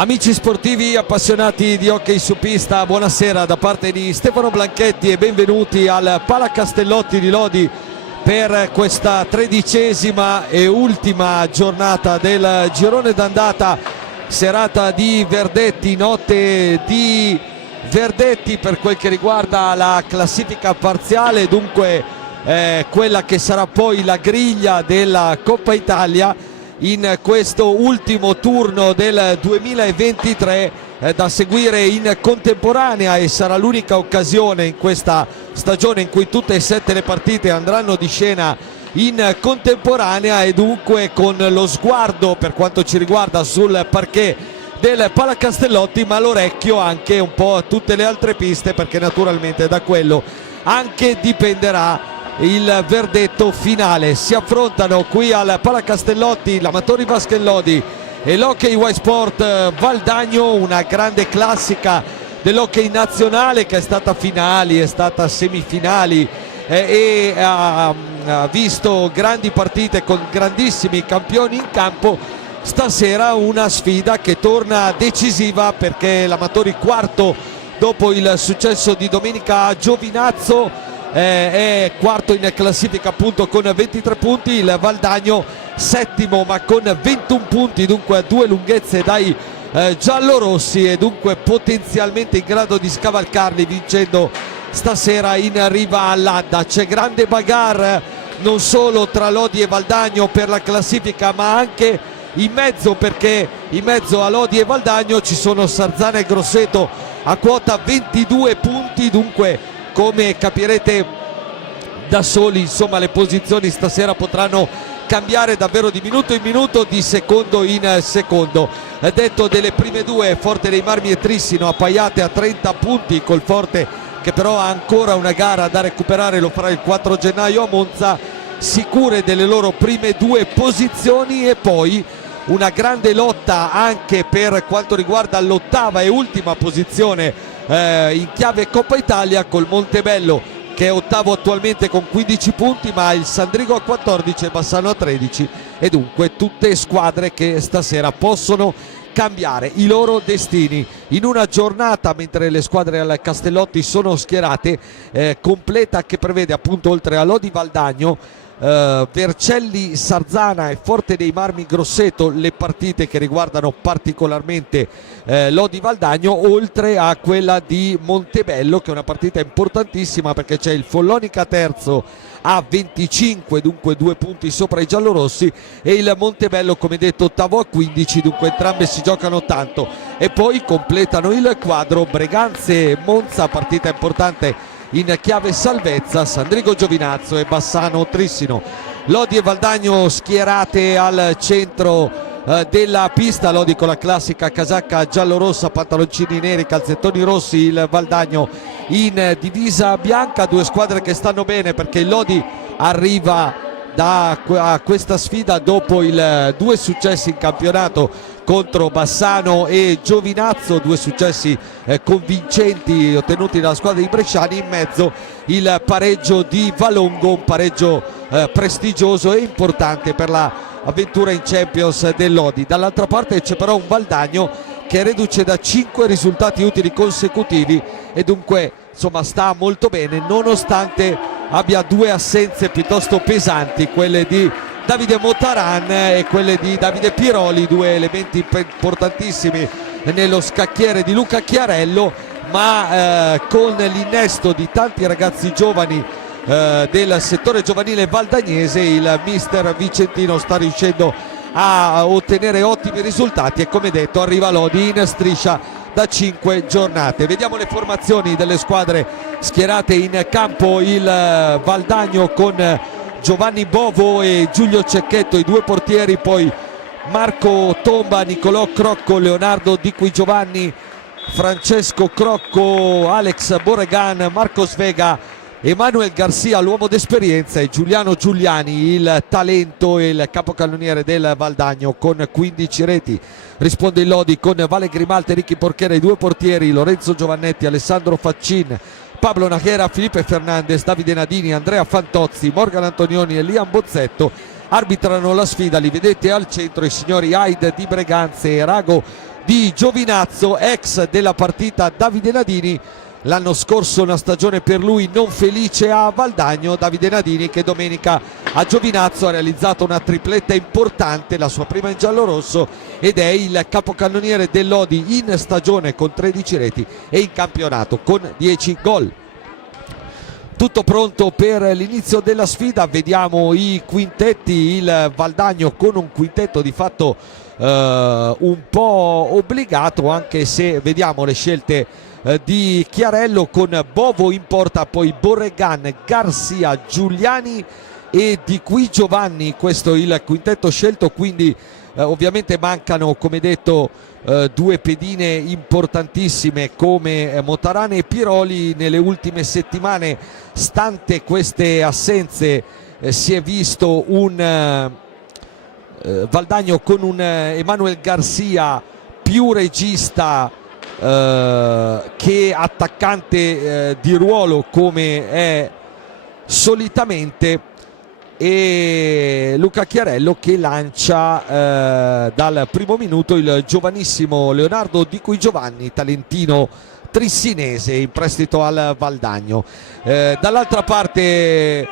Amici sportivi appassionati di hockey su pista, buonasera da parte di Stefano Blanchetti e benvenuti al Pala Castellotti di Lodi per questa 13ª e ultima giornata del girone d'andata, serata di verdetti, notte di verdetti per quel che riguarda la classifica parziale, dunque quella che sarà poi la griglia della Coppa Italia in questo ultimo turno del 2023 da seguire in contemporanea, e sarà l'unica occasione in questa stagione in cui tutte e 7 le partite andranno di scena in contemporanea, e dunque con lo sguardo per quanto ci riguarda sul parquet del Pala Castellotti, ma l'orecchio anche un po' a tutte le altre piste, perché naturalmente da quello anche dipenderà il verdetto finale. Si affrontano qui al Pala Castellotti l'Amatori Basket Lodi e l'Hockey Y Sport Valdagno, una grande classica dell'hockey nazionale che è stata finali, è stata semifinali e ha visto grandi partite con grandissimi campioni in campo. Stasera una sfida che torna decisiva, perché l'Amatori quarto dopo il successo di domenica a Giovinazzo è quarto in classifica appunto con 23 punti, il Valdagno settimo ma con 21 punti, dunque a 2 lunghezze dai giallorossi, e dunque potenzialmente in grado di scavalcarli vincendo stasera in riva all'Adda. C'è grande bagarre non solo tra Lodi e Valdagno per la classifica, ma anche in mezzo, perché in mezzo a Lodi e Valdagno ci sono Sarzana e Grosseto a quota 22 punti, dunque come capirete da soli, insomma, le posizioni stasera potranno cambiare davvero di minuto in minuto, di secondo in secondo. Detto delle prime due, Forte dei Marmi e Trissino appaiate a 30 punti, col Forte che però ha ancora una gara da recuperare, lo farà il 4 gennaio a Monza, sicure delle loro prime due posizioni. E poi una grande lotta anche per quanto riguarda l'ottava e ultima posizione in chiave Coppa Italia, col Montebello che è ottavo attualmente con 15 punti, ma il Sandrigo a 14 e Bassano a 13, e dunque tutte squadre che stasera possono cambiare i loro destini in una giornata, mentre le squadre al Castellotti sono schierate completa, che prevede appunto, oltre a Lodi Valdagno, Vercelli Sarzana e Forte dei Marmi Grosseto, le partite che riguardano particolarmente Lodi Valdagno, oltre a quella di Montebello, che è una partita importantissima perché c'è il Follonica terzo a 25, dunque 2 punti sopra i giallorossi, e il Montebello come detto ottavo a 15, dunque entrambe si giocano tanto. E poi completano il quadro Breganze Monza, partita importante in chiave salvezza, Sandrigo Giovinazzo e Bassano Trissino. Lodi e Valdagno schierate al centro della pista, Lodi con la classica casacca giallorossa, pantaloncini neri, calzettoni rossi, il Valdagno in divisa bianca. Due squadre che stanno bene, perché il Lodi arriva a questa sfida dopo due successi in campionato contro Bassano e Giovinazzo, due successi convincenti ottenuti dalla squadra di Bresciani. In mezzo il pareggio di Valongo, un pareggio prestigioso e importante per l'avventura in Champions del Lodi. Dall'altra parte c'è però un Valdagno che è reduce da 5 risultati utili consecutivi, e dunque insomma sta molto bene, nonostante abbia 2 assenze piuttosto pesanti, quelle di Davide Motaran e quelle di Davide Piroli, 2 elementi importantissimi nello scacchiere di Luca Chiarello, ma con l'innesto di tanti ragazzi giovani del settore giovanile valdagnese, il mister Vicentino sta riuscendo a ottenere ottimi risultati, e come detto arriva Lodi in striscia da 5 giornate. Vediamo le formazioni delle squadre schierate in campo. Il Valdagno con Giovanni Bovo e Giulio Cecchetto, i 2 portieri, poi Marco Tomba, Nicolò Crocco, Leonardo Di Qui Giovanni, Francesco Crocco, Alex Borregan, Marco Svega, Emanuel Garcia, l'uomo d'esperienza, e Giuliano Giuliani, il talento e il capocannoniere del Valdagno con 15 reti. Risponde il Lodi con Vale Grimalte, Ricky Porchera, i 2 portieri Lorenzo Giovannetti, Alessandro Faccin, Pablo Nachera, Felipe Fernandez, Davide Nadini, Andrea Fantozzi, Morgan Antonioni e Liam Bozzetto. Arbitrano la sfida, li vedete al centro, i signori Aid di Breganze e Rago di Giovinazzo, ex della partita Davide Nadini. L'anno scorso una stagione per lui non felice a Valdagno. Davide Nadini che domenica a Giovinazzo ha realizzato una tripletta importante, la sua prima in giallorosso, ed è il capocannoniere del Lodi in stagione con 13 reti e in campionato con 10 gol. Tutto pronto per l'inizio della sfida, vediamo i quintetti. Il Valdagno con un quintetto di fatto un po' obbligato, anche se vediamo le scelte di Chiarello, con Bovo in porta, poi Borregan, Garcia, Giuliani e Di Qui Giovanni. Questo è il quintetto scelto, quindi ovviamente mancano, come detto, due pedine importantissime come Motarane e Piroli. Nelle ultime settimane, stante queste assenze, si è visto un Valdagno con un Emanuel Garcia più regista che attaccante di ruolo, come è solitamente, e Luca Chiarello che lancia dal primo minuto il giovanissimo Leonardo Di Qui Giovanni, talentino trissinese in prestito al Valdagno. Dall'altra parte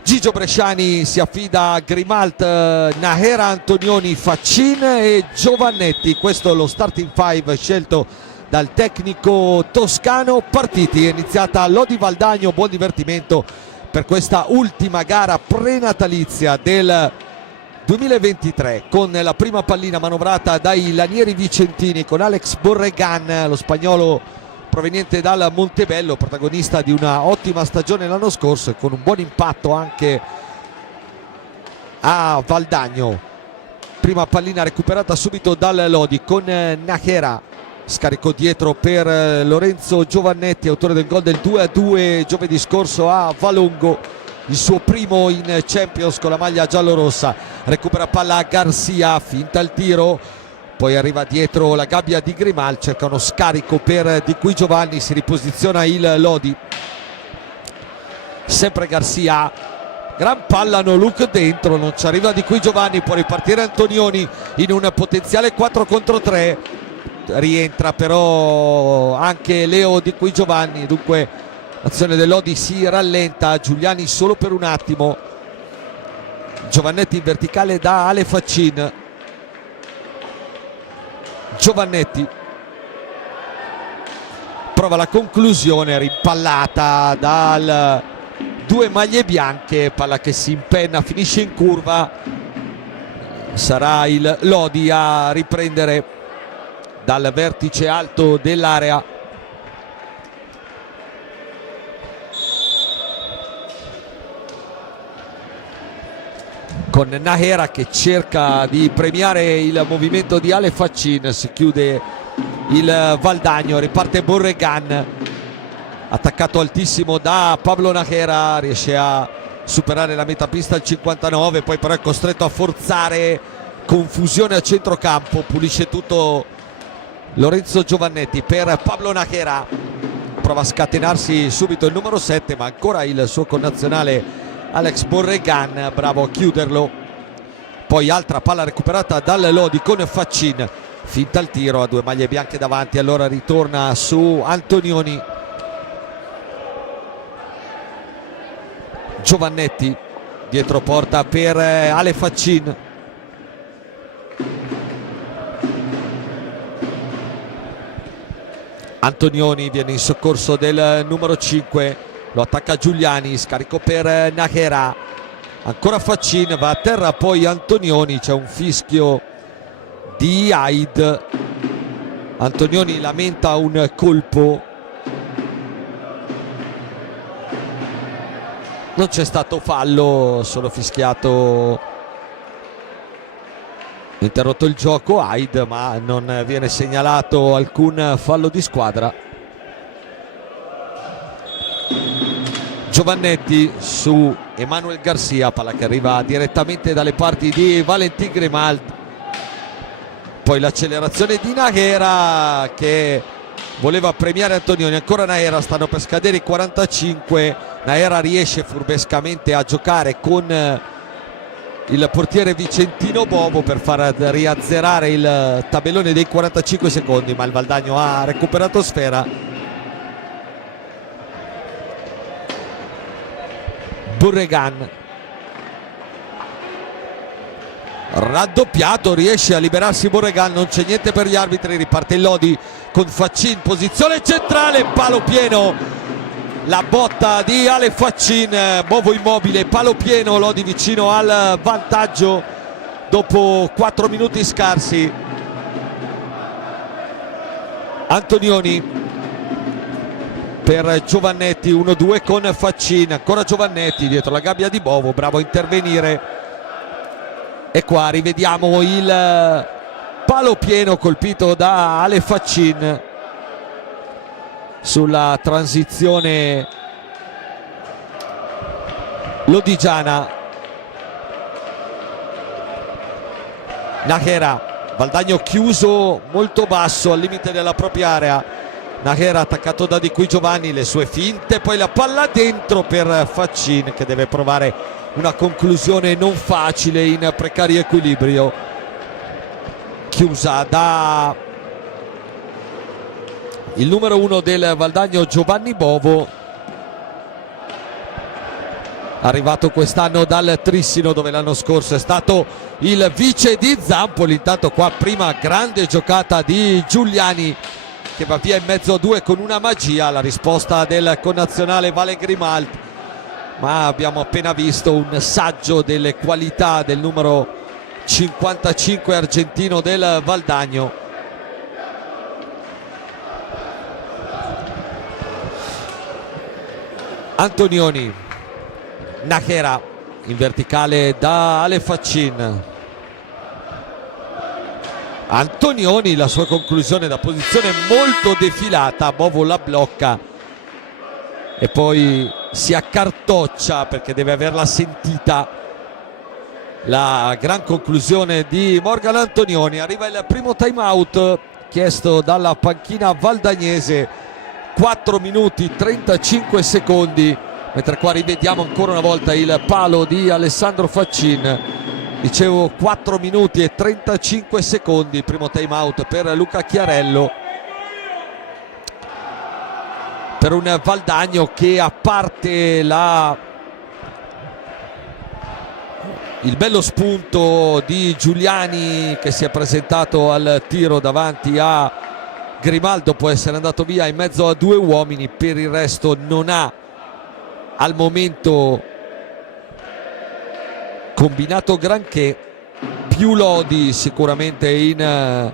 Gigio Bresciani si affida a Grimalt, Nahera, Antonioni, Faccin e Giovannetti. Questo è lo starting five scelto dal tecnico toscano. Partiti, è iniziata Lodi Valdagno, buon divertimento per questa ultima gara prenatalizia del 2023, con la prima pallina manovrata dai lanieri vicentini con Alex Borregan, lo spagnolo proveniente dal Montebello, protagonista di una ottima stagione l'anno scorso e con un buon impatto anche a Valdagno. Prima pallina recuperata subito dal Lodi con Nahera, scarico dietro per Lorenzo Giovannetti, autore del gol del 2-2 giovedì scorso a Valongo, il suo primo in Champions con la maglia giallorossa. Recupera palla Garcia, finta il tiro, poi arriva dietro la gabbia di Grimal, cerca uno scarico per Di Qui Giovanni, si riposiziona il Lodi, sempre Garcia, gran palla, no look dentro, non ci arriva Di Qui Giovanni, può ripartire Antonioni in un potenziale 4 contro 3, rientra però anche Leo Di Qui Giovanni, dunque l'azione del Lodi si rallenta. Giuliani solo per un attimo, Giovannetti in verticale da Ale Faccin, Giovannetti prova la conclusione, rimpallata dal due maglie bianche, palla che si impenna, finisce in curva, sarà il Lodi a riprendere dal vertice alto dell'area. Con Nahera che cerca di premiare il movimento di Ale Faccin, si chiude il Valdagno, riparte Borregan, attaccato altissimo da Pablo Nahera, riesce a superare la metapista al 59, poi però è costretto a forzare, confusione a centrocampo, pulisce tutto Lorenzo Giovannetti per Pablo Nahera, prova a scatenarsi subito il numero 7, ma ancora il suo connazionale Alex Borregan, bravo a chiuderlo. Poi altra palla recuperata dal Lodi con Faccin, finta il tiro, a due maglie bianche davanti, allora ritorna su Antonioni. Giovannetti dietro porta per Ale Faccin, Antonioni viene in soccorso del numero 5, lo attacca Giuliani, scarico per Nahera, ancora Faccin, va a terra poi Antonioni, c'è un fischio di Aid, Antonioni lamenta un colpo, non c'è stato fallo, solo fischiato, interrotto il gioco Aid, ma non viene segnalato alcun fallo di squadra. Giovannetti su Emanuel Garcia, palla che arriva direttamente dalle parti di Valentin Grimald, poi l'accelerazione di Nahera che voleva premiare Antonioni, ancora Nahera, stanno per scadere i 45, Nahera riesce furbescamente a giocare con il portiere Vicentino Bovo per far riazzerare il tabellone dei 45 secondi, ma il Valdagno ha recuperato sfera. Burregan raddoppiato, riesce a liberarsi Burregan, non c'è niente per gli arbitri, riparte il Lodi con Faccin, posizione centrale, palo pieno, la botta di Ale Faccin, Bovo immobile, palo pieno, Lodi vicino al vantaggio dopo 4 minuti scarsi. Antonioni per Giovannetti, 1-2 con Faccin, ancora Giovannetti dietro la gabbia di Bovo, bravo a intervenire. E qua rivediamo il palo pieno colpito da Ale Faccin sulla transizione lodigiana. Nájera, Valdagno chiuso molto basso al limite della propria area. Nájera attaccato da Di Qui Giovanni, le sue finte, poi la palla dentro per Faccin che deve provare una conclusione non facile in precario equilibrio, chiusa da il numero 1 del Valdagno Giovanni Bovo, arrivato quest'anno dal Trissino dove l'anno scorso è stato il vice di Zampoli. Intanto qua prima grande giocata di Giuliani che va via in mezzo a due con una magia, la risposta del connazionale Vale Grimalt, ma abbiamo appena visto un saggio delle qualità del numero 55 argentino del Valdagno. Antonioni, Nájera in verticale da Ale Faccin. Antonioni, la sua conclusione da posizione molto defilata, Bovo la blocca e poi si accartoccia perché deve averla sentita la gran conclusione di Morgan Antonioni. Arriva il primo time out chiesto dalla panchina valdagnese, 4 minuti 35 secondi, mentre qua rivediamo ancora una volta il palo di Alessandro Faccin. Dicevo 4 minuti e 35 secondi, primo time out per Luca Chiarello, per un Valdagno che, a parte il bello spunto di Giuliani che si è presentato al tiro davanti a Grimaldo, può essere andato via in mezzo a due uomini, per il resto non ha al momento combinato granché. Più lodi sicuramente in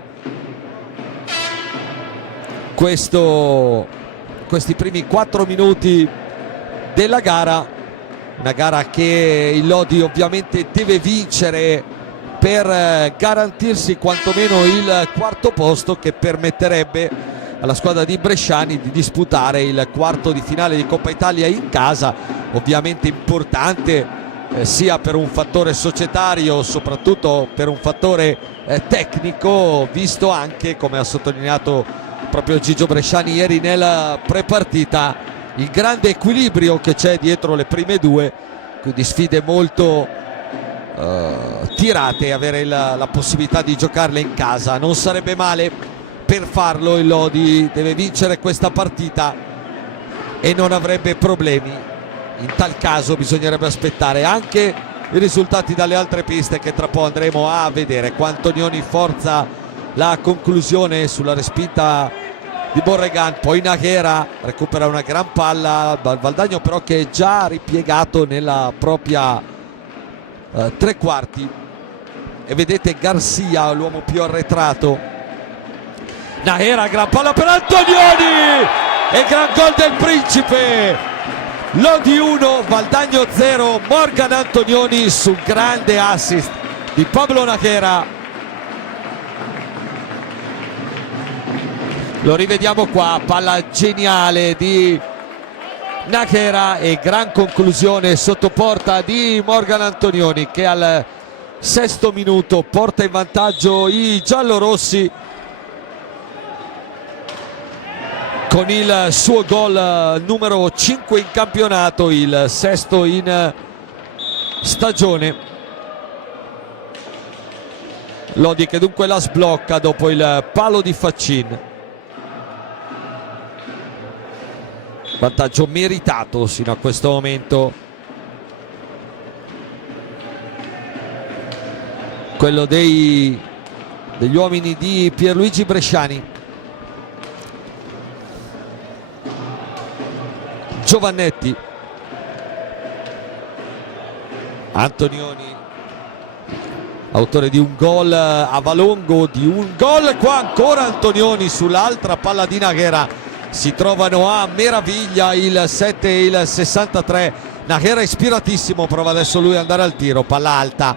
questi primi 4 minuti della gara, una gara che il Lodi ovviamente deve vincere per garantirsi quantomeno il quarto posto, che permetterebbe alla squadra di Bresciani di disputare il quarto di finale di Coppa Italia in casa, ovviamente importante sia per un fattore societario, soprattutto per un fattore tecnico, visto anche, come ha sottolineato proprio Gigio Bresciani ieri nella prepartita, il grande equilibrio che c'è dietro le prime due, quindi sfide molto tirate, avere la possibilità di giocarle in casa non sarebbe male. Per farlo il Lodi deve vincere questa partita e non avrebbe problemi. In tal caso bisognerebbe aspettare anche i risultati dalle altre piste che tra po' andremo a vedere. Qua Antonioni forza la conclusione sulla respinta di Borregan, poi Nájera recupera una gran palla, Valdagno però che è già ripiegato nella propria tre quarti, e vedete Garcia, l'uomo più arretrato. Nájera, gran palla per Antonioni e gran gol del Principe. Lodi 1, Valdagno 0, Morgan Antonioni su grande assist di Pablo Nájera. Lo rivediamo qua, palla geniale di Nájera e gran conclusione sotto porta di Morgan Antonioni, che al 6° minuto porta in vantaggio i giallorossi con il suo gol numero 5 in campionato, il 6° in stagione. Lodi che dunque la sblocca dopo il palo di Faccin. Vantaggio meritato sino a questo momento, quello degli uomini di Pierluigi Bresciani. Giovannetti, Antonioni, autore di un gol a Valongo, di un gol qua ancora Antonioni sull'altra palla di Naghera. Si trovano a meraviglia il 7 e il 63. Naghera ispiratissimo, prova adesso lui ad andare al tiro, palla alta,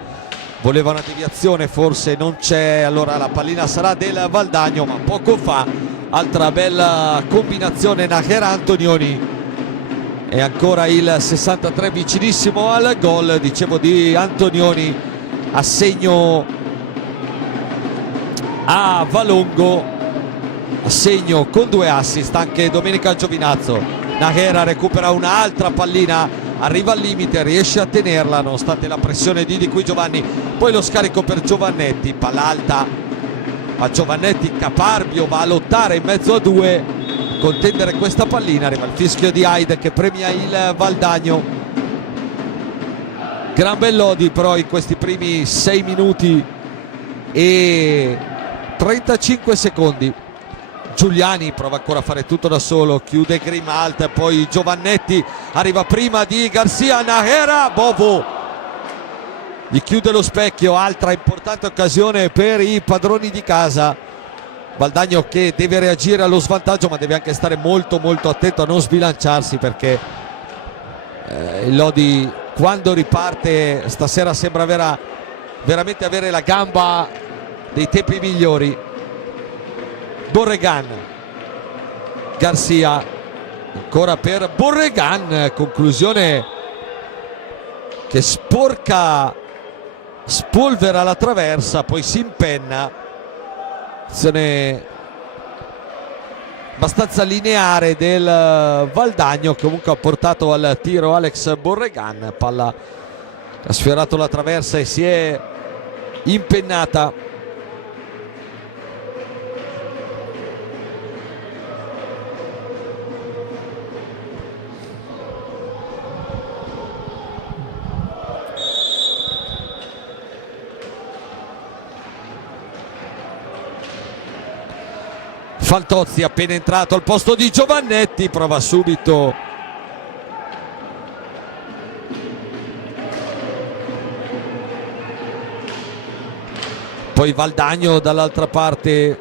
voleva una deviazione, forse non c'è, allora la pallina sarà del Valdagno, ma poco fa altra bella combinazione Naghera-Antonioni. E ancora il 63 vicinissimo al gol, dicevo, di Antonioni, assegno a Valongo, assegno con 2 assist anche Domenica Giovinazzo. Naghera recupera un'altra pallina, arriva al limite, riesce a tenerla nonostante la pressione di Qui Giovanni, poi lo scarico per Giovannetti, palla alta a Giovannetti, Caparbio va a lottare in mezzo a 2, contendere questa pallina, arriva il fischio di Hyde che premia il Valdagno. Gran bel Lodi però in questi primi 6 minuti e 35 secondi. Giuliani prova ancora a fare tutto da solo, chiude Grimalt, poi Giovannetti arriva prima di Garcia, Naghera, Bovo gli chiude lo specchio, altra importante occasione per i padroni di casa. Valdagno che deve reagire allo svantaggio, ma deve anche stare molto molto attento a non sbilanciarsi, perché il Lodi quando riparte stasera sembra veramente avere la gamba dei tempi migliori. Borregan, Garcia ancora per Borregan, conclusione che spolvera la traversa, poi si impenna. Azione abbastanza lineare del Valdagno, che comunque ha portato al tiro Alex Borregan, palla ha sfiorato la traversa e si è impennata. Fantozzi appena entrato al posto di Giovannetti, prova subito poi Valdagno dall'altra parte,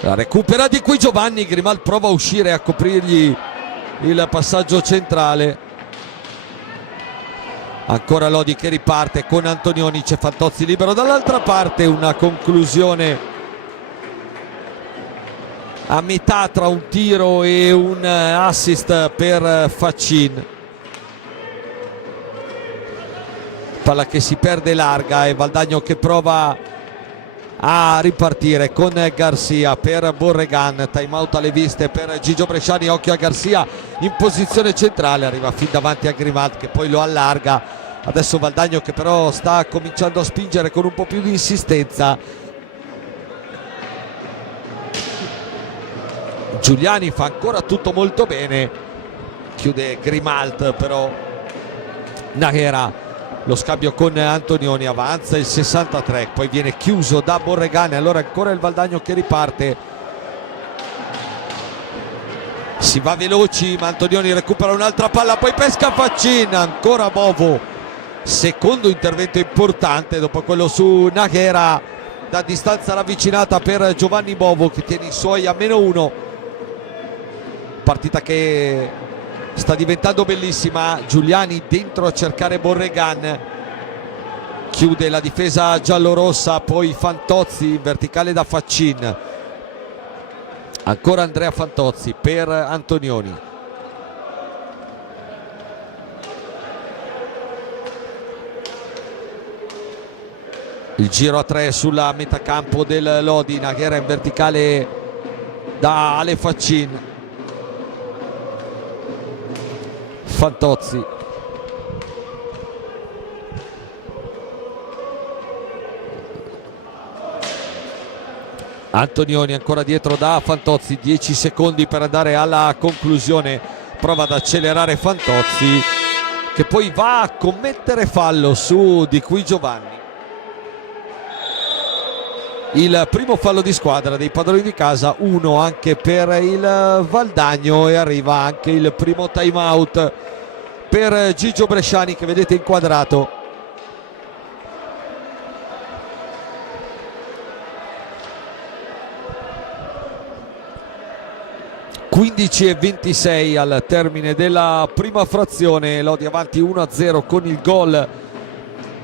la recupera di Qui Giovanni, Grimal prova a uscire a coprirgli il passaggio centrale. Ancora Lodi che riparte con Antonioni, c'è Fantozzi libero dall'altra parte, una conclusione a metà tra un tiro e un assist per Faccin. Palla che si perde larga e Valdagno che prova a ripartire con Garcia per Borregan, time out alle viste per Gigio Bresciani, occhio a Garcia in posizione centrale, arriva fin davanti a Grimalt che poi lo allarga. Adesso Valdagno che però sta cominciando a spingere con un po' più di insistenza. Giuliani fa ancora tutto molto bene, chiude Grimalt, però Naghera, lo scambio con Antonioni, avanza il 63, poi viene chiuso da Borregan, allora ancora il Valdagno che riparte, si va veloci ma Antonioni recupera un'altra palla, poi pesca Faccin, ancora Bovo, secondo intervento importante dopo quello su Naghera, da distanza ravvicinata per Giovanni Bovo che tiene i suoi a -1. Partita che sta diventando bellissima. Giuliani dentro a cercare Borregan, chiude la difesa giallorossa, poi Fantozzi in verticale da Faccin, ancora Andrea Fantozzi per Antonioni. Il giro a 3 sulla metacampo del Lodi, Naghera in verticale da Ale Faccin, Fantozzi Antonioni ancora dietro da Fantozzi, 10 secondi per andare alla conclusione, prova ad accelerare Fantozzi che poi va a commettere fallo su Di Qui Giovanni. Il primo fallo di squadra dei padroni di casa, uno anche per il Valdagno, e arriva anche il primo time out per Gigio Bresciani che vedete inquadrato. (15:26) al termine della prima frazione, Lodi avanti 1-0 con il gol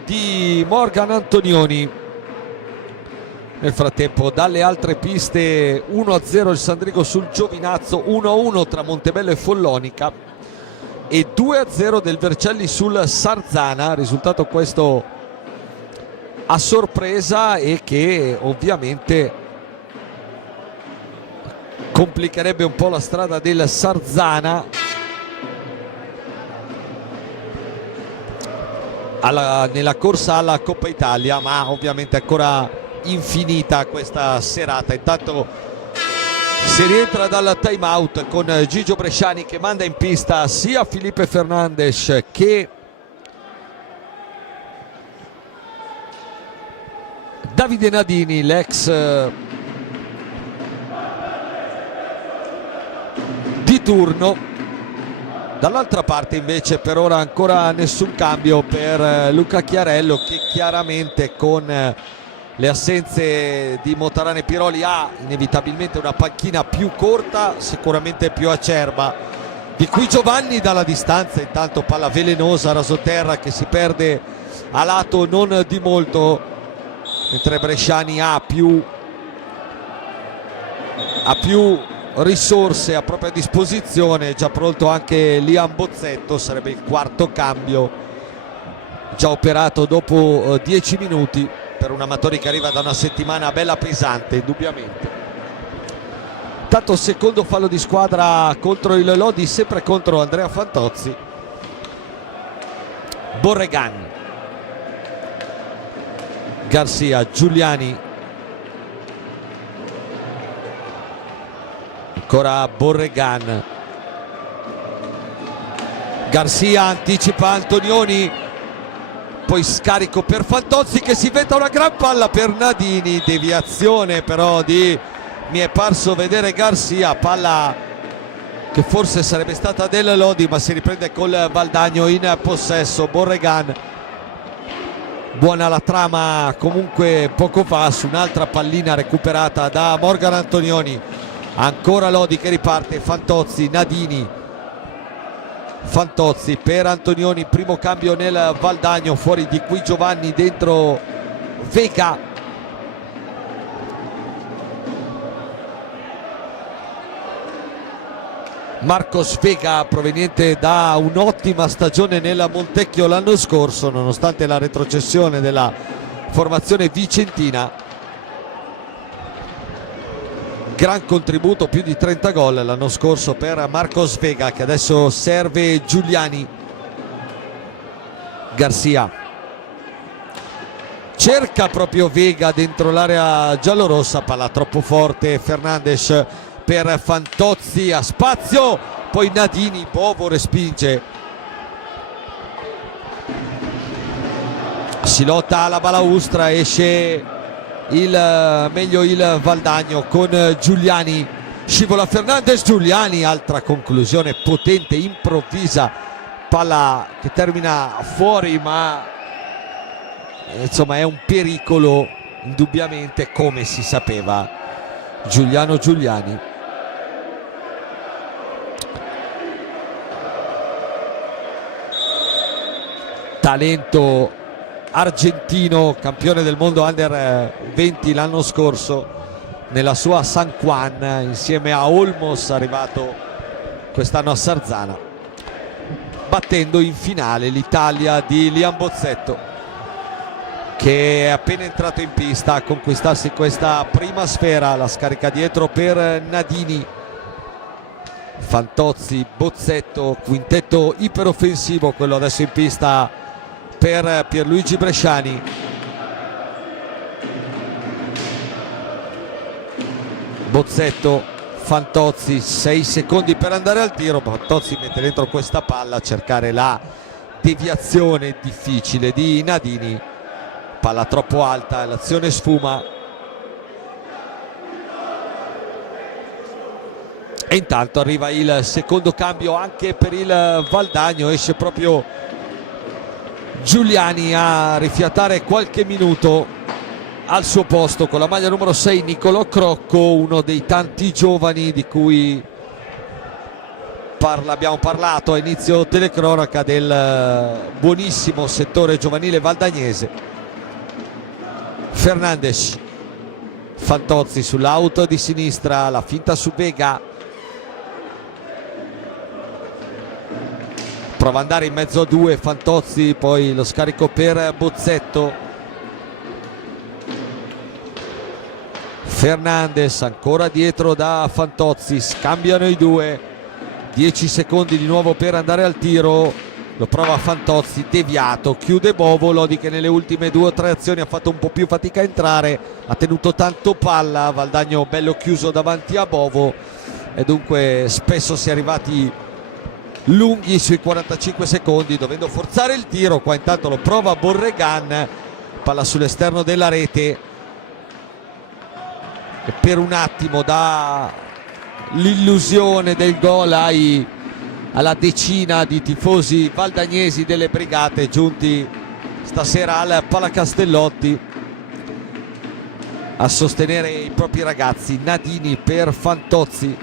di Morgan Antonioni. Nel frattempo dalle altre piste 1-0 il Sandrigo sul Giovinazzo, 1-1 tra Montebello e Follonica e 2-0 del Vercelli sul Sarzana, risultato questo a sorpresa e che ovviamente complicherebbe un po' la strada del Sarzana nella corsa alla Coppa Italia, ma ovviamente ancora infinita questa serata. Intanto si rientra dal time out con Gigio Bresciani che manda in pista sia Felipe Fernandes che Davide Nadini, l'ex di turno. Dall'altra parte invece per ora ancora nessun cambio per Luca Chiarello, che chiaramente con le assenze di Motarane e Piroli ha inevitabilmente una panchina più corta, sicuramente più acerba. Di Qui Giovanni dalla distanza, intanto palla velenosa rasoterra che si perde a lato non di molto, mentre Bresciani ha più risorse a propria disposizione. Già pronto anche Liam Bozzetto, sarebbe il quarto cambio già operato dopo 10 minuti per un Amatori che arriva da una settimana bella pesante indubbiamente. Tanto secondo fallo di squadra contro il Lodi, sempre contro Andrea Fantozzi. Borregan, Garcia, Giuliani, ancora Borregan, Garcia anticipa Antonioni, poi scarico per Fantozzi che si inventa una gran palla per Nadini, deviazione però mi è parso vedere Garcia, palla che forse sarebbe stata del Lodi ma si riprende col Valdagno in possesso. Borregan, buona la trama comunque poco fa su un'altra pallina recuperata da Morgan Antonioni. Ancora Lodi che riparte, Fantozzi, Nadini, Fantozzi per Antonioni, primo cambio nel Valdagno, fuori Di Qui Giovanni, dentro Vega. Marcos Vega, proveniente da un'ottima stagione nel Montecchio l'anno scorso, nonostante la retrocessione della formazione vicentina. Gran contributo, più di 30 gol l'anno scorso per Marcos Vega, che adesso serve Giuliani. Garcia cerca proprio Vega dentro l'area giallorossa, palla troppo forte, Fernandes per Fantozzi, a spazio, poi Nadini, Bovo respinge, si lotta alla balaustra, esce il Valdagno con Giuliani, scivola Fernandes, Giuliani, altra conclusione potente, improvvisa, palla che termina fuori, ma insomma è un pericolo indubbiamente, come si sapeva. Giuliano Giuliani, talento argentino, campione del mondo under 20 l'anno scorso nella sua San Juan, insieme a Olmos, arrivato quest'anno a Sarzana, battendo in finale l'Italia di Liam Bozzetto, che è appena entrato in pista a conquistarsi questa prima sfera. La scarica dietro per Nadini, Fantozzi, Bozzetto, quintetto iperoffensivo quello adesso in pista per Pierluigi Bresciani. Bozzetto, Fantozzi, 6 secondi per andare al tiro. Fantozzi mette dentro questa palla a cercare la deviazione difficile di Nadini, palla troppo alta, l'azione sfuma e intanto arriva il secondo cambio anche per il Valdagno. Esce proprio Giuliani a rifiatare qualche minuto al suo posto con la maglia numero 6 Nicolò Crocco, uno dei tanti giovani di cui abbiamo parlato a inizio telecronaca, del buonissimo settore giovanile valdagnese. Fernandes, Fantozzi sull'auto di sinistra, la finta su Vega, prova ad andare in mezzo a due Fantozzi, poi lo scarico per Bozzetto. Fernandes ancora dietro da Fantozzi, scambiano i due, 10 secondi di nuovo per andare al tiro, lo prova Fantozzi, deviato, chiude Bovo. Lodi che nelle ultime 2 o 3 azioni ha fatto un po' più fatica a entrare, ha tenuto tanto palla, Valdagno bello chiuso davanti a Bovo e dunque spesso si è arrivati lunghi sui 45 secondi dovendo forzare il tiro. Qua intanto lo prova Borregan, palla sull'esterno della rete e per un attimo dà l'illusione del gol alla decina di tifosi valdagnesi delle Brigate giunti stasera al Palacastellotti a sostenere i propri ragazzi. Nadini per Fantozzi,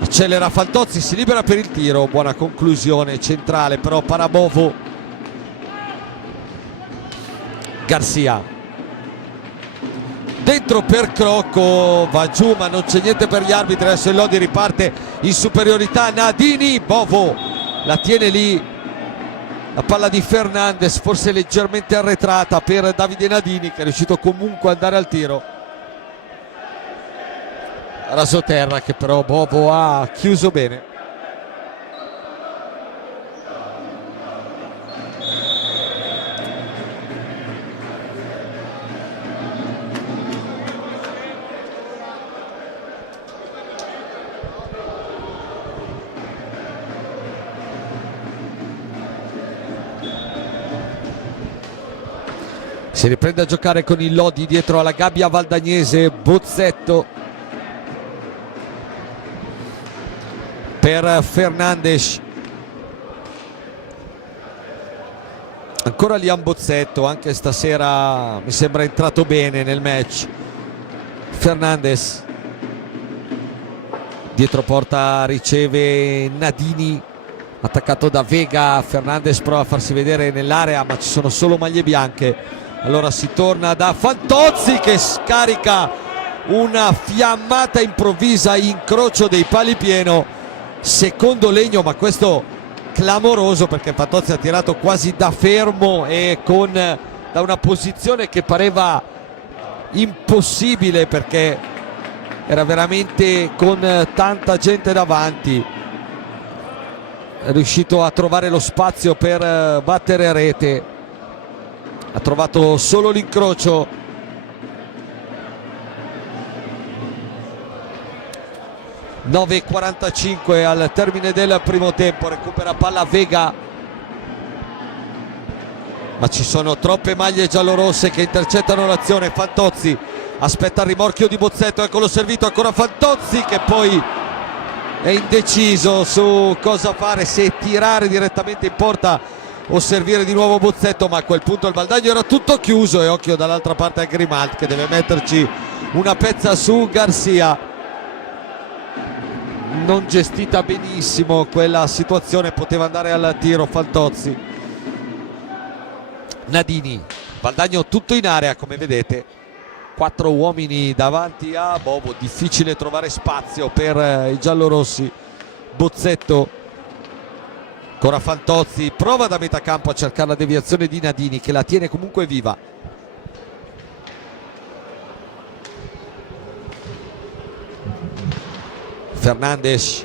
accelera Fantozzi, si libera per il tiro, buona conclusione centrale però Parabovo. Garcia dentro per Crocco, va giù ma non c'è niente per gli arbitri. Adesso il Lodi riparte in superiorità. Nadini, Bovo la tiene lì, la palla di Fernandes forse leggermente arretrata per Davide Nadini che è riuscito comunque ad andare al tiro. Rasoterra che però Bovo ha chiuso bene. Si riprende a giocare con il Lodi dietro alla gabbia valdagnese. Bozzetto per Fernandes, ancora Liam Bozzetto, anche stasera mi sembra entrato bene nel match. Fernandes dietro porta riceve Nadini, attaccato da Vega. Fernandes prova a farsi vedere nell'area ma ci sono solo maglie bianche. Allora si torna da Fantozzi che scarica una fiammata improvvisa, incrocio dei pali pieno, secondo legno, ma questo clamoroso perché Fantozzi ha tirato quasi da fermo e da una posizione che pareva impossibile perché era veramente con tanta gente davanti. È riuscito a trovare lo spazio per battere rete, ha trovato solo l'incrocio. (9:45) al termine del primo tempo. Recupera palla Vega ma ci sono troppe maglie giallorosse che intercettano l'azione. Fantozzi aspetta il rimorchio di Bozzetto, eccolo servito, ancora Fantozzi che poi è indeciso su cosa fare, se tirare direttamente in porta o servire di nuovo Bozzetto, ma a quel punto il Valdagno era tutto chiuso e occhio dall'altra parte a Grimalt che deve metterci una pezza su Garcia. Non gestita benissimo quella situazione, poteva andare al tiro Fantozzi. Nadini, Valdagno tutto in area come vedete, 4 uomini davanti a Bovo, difficile trovare spazio per i giallorossi. Bozzetto, ancora Fantozzi, prova da metà campo a cercare la deviazione di Nadini che la tiene comunque viva. Fernandes,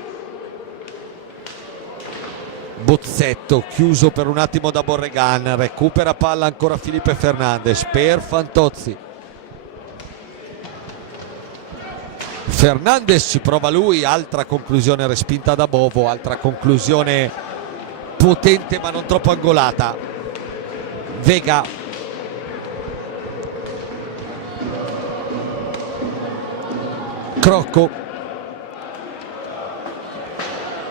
Bozzetto chiuso per un attimo da Borregan, recupera palla ancora Felipe Fernandes per Fantozzi. Fernandes ci prova lui, altra conclusione respinta da Bovo, altra conclusione potente ma non troppo angolata. Vega, Crocco,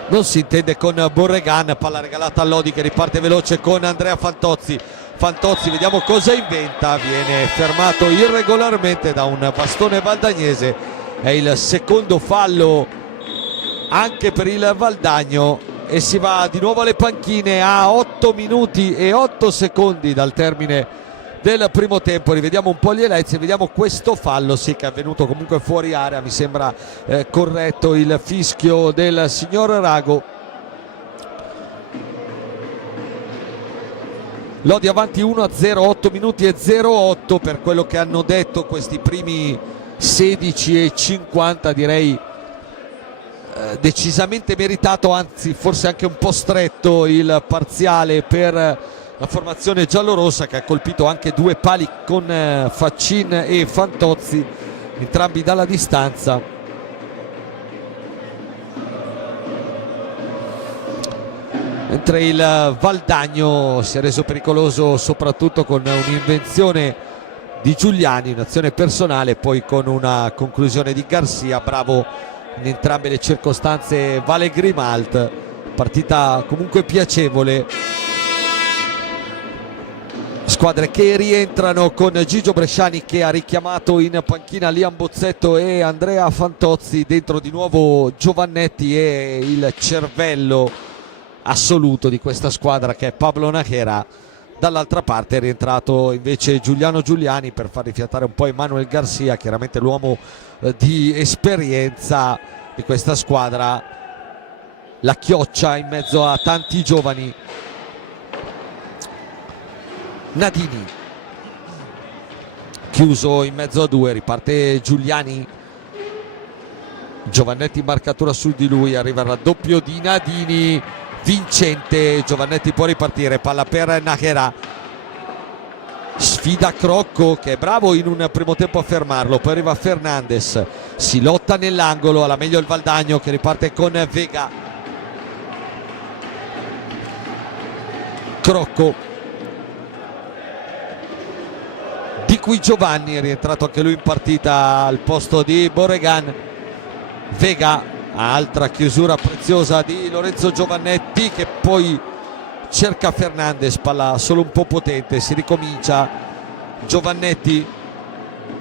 non si intende con Borregan, palla regalata a Lodi che riparte veloce con Andrea Fantozzi. Fantozzi, vediamo cosa inventa, viene fermato irregolarmente da un bastone valdagnese. È il secondo fallo anche per il Valdagno e si va di nuovo alle panchine a 8 minuti e 8 secondi dal termine del primo tempo. Rivediamo un po' gli highlights e vediamo questo fallo, sì, che è avvenuto comunque fuori area, mi sembra corretto il fischio del signor Rago. Lodi avanti 1-0, 8 minuti e 0-8 per quello che hanno detto questi primi 16 e 50, direi decisamente meritato, anzi forse anche un po' stretto il parziale per la formazione giallorossa, che ha colpito anche due pali con Faccin e Fantozzi, entrambi dalla distanza. Mentre il Valdagno si è reso pericoloso soprattutto con un'invenzione di Giuliani, un'azione personale, poi con una conclusione di Garcia. Bravo in entrambe le circostanze Vale Grimalt. Partita comunque piacevole. Squadre che rientrano con Gigio Bresciani che ha richiamato in panchina Liam Bozzetto e Andrea Fantozzi, dentro di nuovo Giovannetti e il cervello assoluto di questa squadra che è Pablo Najera. Dall'altra parte è rientrato invece Giuliano Giuliani per far rifiatare un po' Emmanuel Garcia, chiaramente l'uomo di esperienza di questa squadra, la chioccia in mezzo a tanti giovani. Nadini chiuso in mezzo a due, riparte Giuliani, Giovannetti in marcatura su di lui, arriva il raddoppio di Nadini vincente. Giovannetti può ripartire, palla per Najera, sfida Crocco che è bravo in un primo tempo a fermarlo, poi arriva Fernandes, si lotta nell'angolo, alla meglio il Valdagno che riparte con Vega. Crocco, di cui Giovanni è rientrato anche lui in partita al posto di Borregan. Vega, altra chiusura preziosa di Lorenzo Giovannetti che poi cerca Fernandes, palla solo un po' potente, si ricomincia. Giovannetti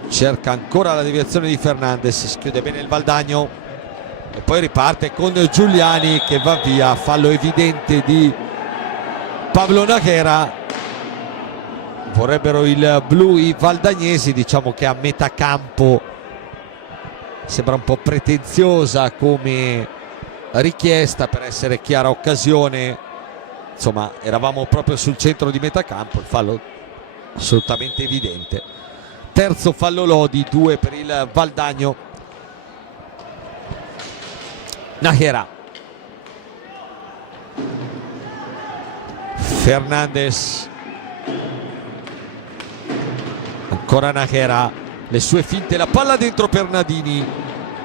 cerca ancora la deviazione di Fernandes, si chiude bene il Valdagno e poi riparte con Giuliani che va via. Fallo evidente di Pablo Najera. Vorrebbero il blu i valdagnesi, diciamo che a metà campo sembra un po' pretenziosa come richiesta per essere chiara occasione, insomma eravamo proprio sul centro di metà campo, il fallo assolutamente evidente. Terzo fallo Lodi, 2 per il Valdagno. Najera, Fernandes, ancora Najera, le sue finte, la palla dentro per Nadini,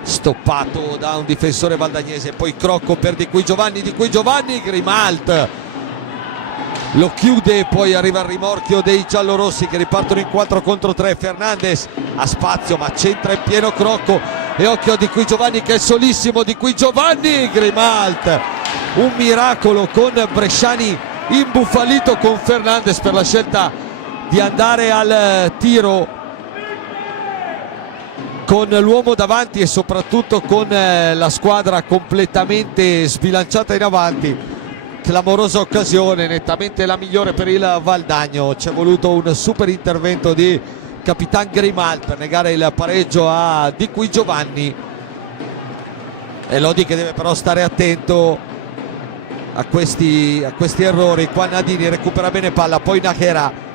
stoppato da un difensore valdagnese, poi Crocco per Di Cui Giovanni, Grimalt lo chiude, poi arriva il rimorchio dei giallorossi che ripartono in 4 contro 3. Fernandes ha spazio ma centra in pieno Crocco e occhio a Di Cui Giovanni che è solissimo. Di Cui Giovanni, Grimalt, un miracolo con Bresciani imbufalito con Fernandes per la scelta di andare al tiro con l'uomo davanti e soprattutto con la squadra completamente sbilanciata in avanti. Clamorosa occasione, nettamente la migliore per il Valdagno. C'è voluto un super intervento di Capitan Grimalt per negare il pareggio a Di Cui Giovanni, e Lodi che deve però stare attento a questi errori. Qua Nadini recupera bene palla, poi Najera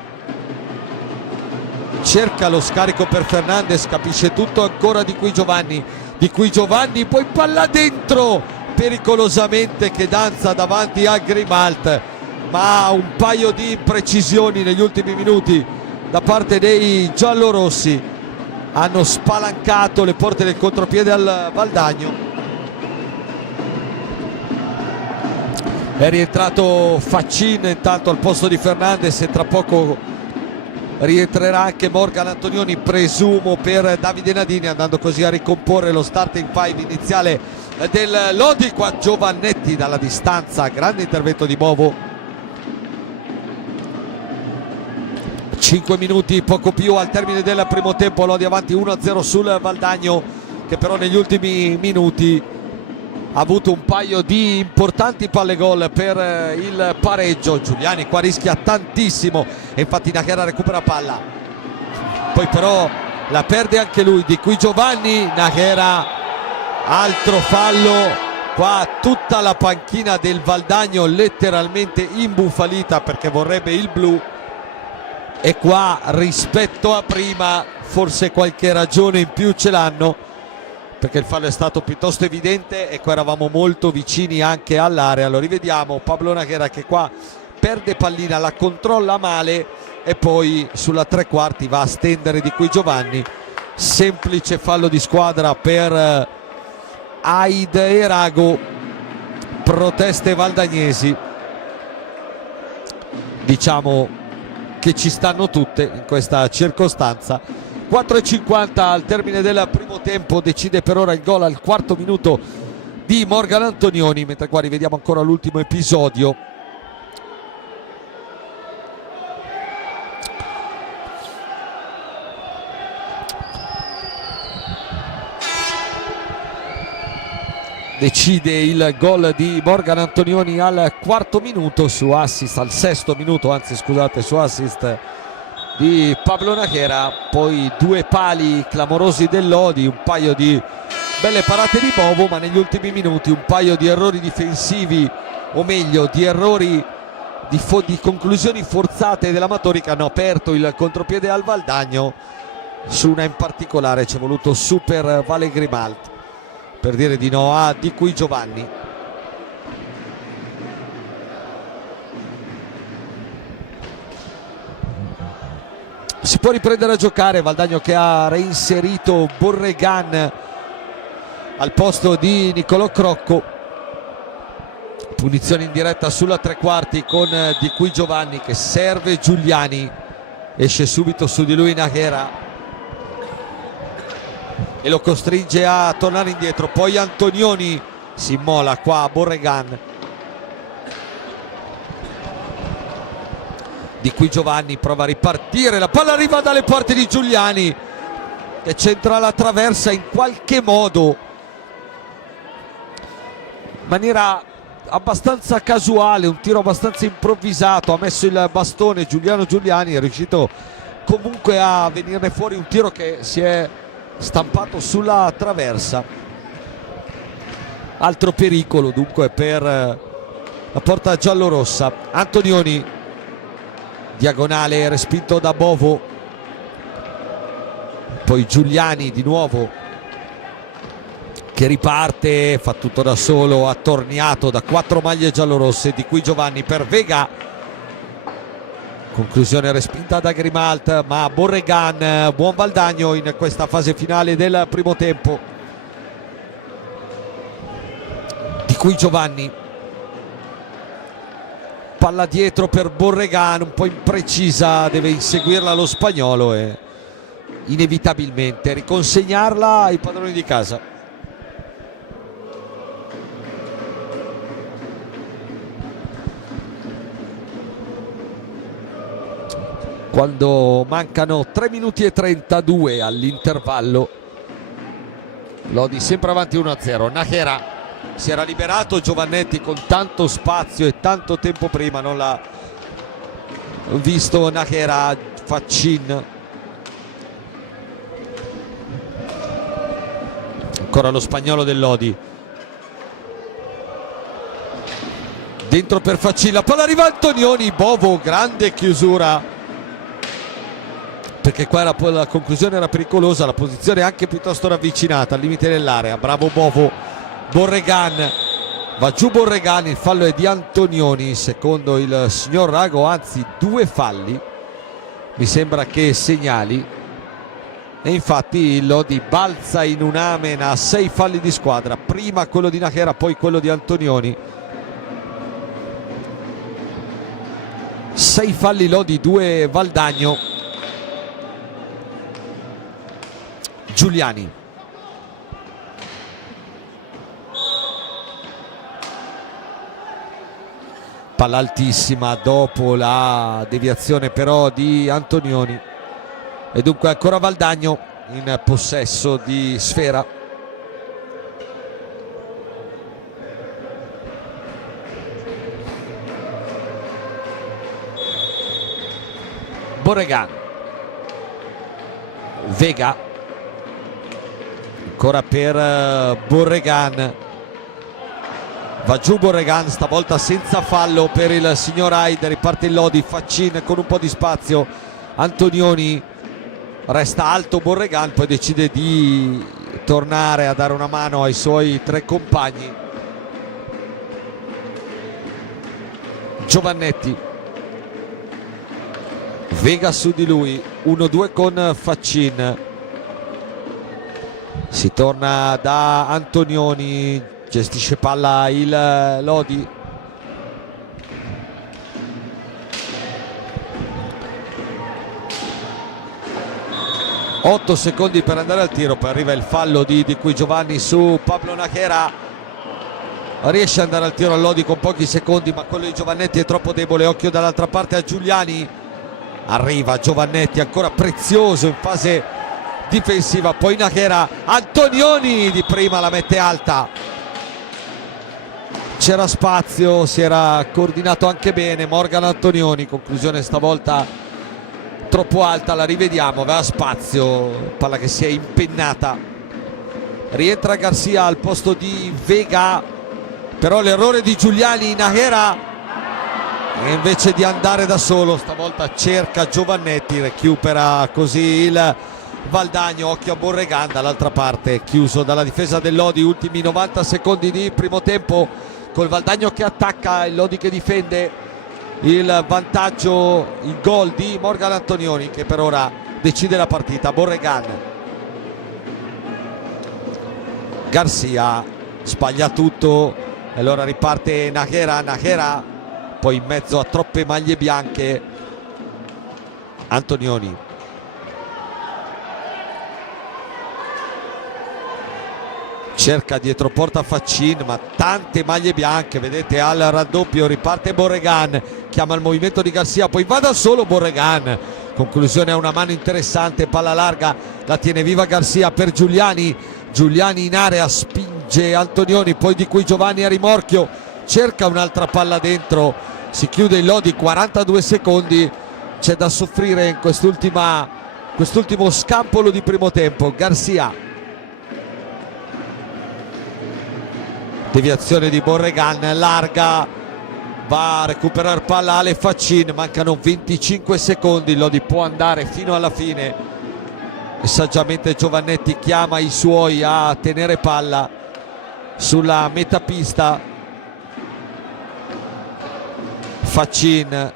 cerca lo scarico per Fernandes, capisce tutto ancora Di Cui Giovanni, poi palla dentro pericolosamente che danza davanti a Grimalt, ma un paio di imprecisioni negli ultimi minuti da parte dei giallorossi hanno spalancato le porte del contropiede al Valdagno. È rientrato Faccin intanto al posto di Fernandez e tra poco rientrerà anche Morgan Antonioni, presumo per Davide Nadini, andando così a ricomporre lo starting five iniziale del Lodi. Qua Giovannetti dalla distanza, grande intervento di Bovo. 5 minuti poco più al termine del primo tempo, Lodi avanti 1-0 sul Valdagno, che però negli ultimi minuti ha avuto un paio di importanti palle gol per il pareggio. Giuliani qua rischia tantissimo e infatti Nachera recupera palla, poi però la perde anche lui, di qui Giovanni. Nachera, altro fallo, qua tutta la panchina del Valdagno letteralmente imbufalita perché vorrebbe il blu, e qua rispetto a prima forse qualche ragione in più ce l'hanno, perché il fallo è stato piuttosto evidente e qua eravamo molto vicini anche all'area. Lo rivediamo, Pablo Nachera che qua perde pallina, la controlla male e poi sulla tre quarti va a stendere di qui Giovanni. Semplice fallo di squadra per Aid e Rago, proteste valdagnesi, diciamo che ci stanno tutte in questa circostanza. 4,50 al termine del primo tempo, decide per ora il gol al quarto minuto di Morgan Antonioni, mentre qua rivediamo ancora l'ultimo episodio. Decide il gol di Morgan Antonioni al quarto minuto su assist, al sesto minuto anzi scusate, su assist di Pablo Nachera. Poi due pali clamorosi del Lodi, un paio di belle parate di Bovo, ma negli ultimi minuti un paio di errori difensivi, o meglio di errori di conclusioni forzate dell'Amatori, che hanno aperto il contropiede al Valdagno. Su una in particolare ci è voluto super Vale Grimalt per dire di no a Di Qui Giovanni. Si può riprendere a giocare, Valdagno che ha reinserito Borregan al posto di Nicolò Crocco. Punizione in diretta sulla tre quarti con Di Qui Giovanni che serve Giuliani, esce subito su di lui Nachera e lo costringe a tornare indietro. Poi Antonioni si immola qua a Borregan. Di Qui Giovanni prova a ripartire, la palla arriva dalle parti di Giuliani che centra la traversa in qualche modo, in maniera abbastanza casuale, un tiro abbastanza improvvisato, ha messo il bastone Giuliano Giuliani, è riuscito comunque a venirne fuori un tiro che si è stampato sulla traversa. Altro pericolo dunque per la porta giallorossa. Antonioni, diagonale respinto da Bovo, poi Giuliani di nuovo che riparte, fa tutto da solo, attorniato da quattro maglie giallorosse. Di Qui Giovanni per Vega, conclusione respinta da Grimalt, ma Borregan, buon Valdagno in questa fase finale del primo tempo. Di Qui Giovanni, palla dietro per Borregan, un po' imprecisa, deve inseguirla lo spagnolo e inevitabilmente riconsegnarla ai padroni di casa. Quando mancano 3 minuti e 32 all'intervallo, Lodi sempre avanti 1-0. Nachera si era liberato, Giovannetti con tanto spazio e tanto tempo prima non l'ha visto Nachera. Faccin, ancora lo spagnolo del Lodi, dentro per Faccin, la palla arriva a Antonioni. Bovo, grande chiusura, perché qua la conclusione era pericolosa, la posizione anche piuttosto ravvicinata al limite dell'area. Bravo Bovo. Borregan, va giù Borregan, il fallo è di Antonioni secondo il signor Rago, anzi due falli mi sembra che segnali, e infatti il Lodi balza in un amen a 6 falli di squadra, prima quello di Nachera, poi quello di Antonioni. 6 falli Lodi, 2 Valdagno. Giuliani, palla altissima dopo la deviazione però di Antonioni, e dunque ancora Valdagno in possesso di sfera. Borregan, Vega, ancora per Borregan, va giù Borregan, stavolta senza fallo per il signor Hyde, riparte il Lodi, Faccin con un po' di spazio, Antonioni, resta alto Borregan, poi decide di tornare a dare una mano ai suoi 3 compagni. Giovannetti, Vega su di lui, 1-2 con Faccin, si torna da Antonioni, gestisce palla il Lodi, otto secondi per andare al tiro, poi arriva il fallo di Cui Giovanni su Pablo Nachera, riesce ad andare al tiro al Lodi con pochi secondi, ma quello di Giovannetti è troppo debole. Occhio dall'altra parte a Giuliani, arriva Giovannetti ancora prezioso in fase difensiva, poi Nachera, Antonioni di prima la mette alta, c'era spazio, si era coordinato anche bene Morgan Antonioni, conclusione stavolta troppo alta, la rivediamo, aveva spazio, palla che si è impennata, rientra Garcia al posto di Vega, però l'errore di Giuliani, Nachera, e invece di andare da solo stavolta cerca Giovannetti, recupera così il Valdagno. Occhio a Borregan dall'altra parte, chiuso dalla difesa del Lodi, ultimi 90 secondi di primo tempo, col Valdagno che attacca, il Lodi che difende, il vantaggio, il gol di Morgan Antonioni che per ora decide la partita. Borregan, Garcia sbaglia tutto e allora riparte Nachera, poi in mezzo a troppe maglie bianche Antonioni, cerca dietro porta Faccin, ma tante maglie bianche, vedete al raddoppio, riparte Borregan, chiama il movimento di Garcia, poi va da solo Borregan, conclusione a una mano interessante, palla larga, la tiene viva Garcia per Giuliani, Giuliani in area, spinge Antonioni, poi Di Cui Giovanni a rimorchio, cerca un'altra palla dentro, si chiude il Lodi, 42 secondi, c'è da soffrire in quest'ultimo scampolo di primo tempo. Garcia, deviazione di Borregan, larga, va a recuperare palla Ale Faccin, mancano 25 secondi, il Lodi può andare fino alla fine e saggiamente Giovannetti chiama i suoi a tenere palla sulla metapista. Faccin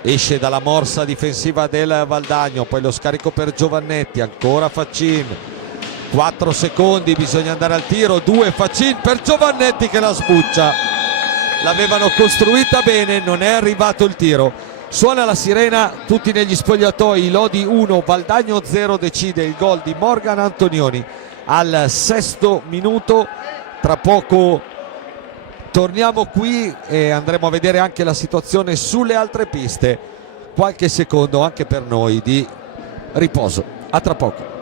esce dalla morsa difensiva del Valdagno, poi lo scarico per Giovannetti, ancora Faccin, 4 secondi, bisogna andare al tiro, 2 Faccin per Giovannetti che la sbuccia, l'avevano costruita bene, non è arrivato il tiro. Suona la sirena, tutti negli spogliatoi, Lodi 1 Valdagno 0, decide il gol di Morgan Antonioni al 6° minuto. Tra poco torniamo qui e andremo a vedere anche la situazione sulle altre piste, qualche secondo anche per noi di riposo. A tra poco.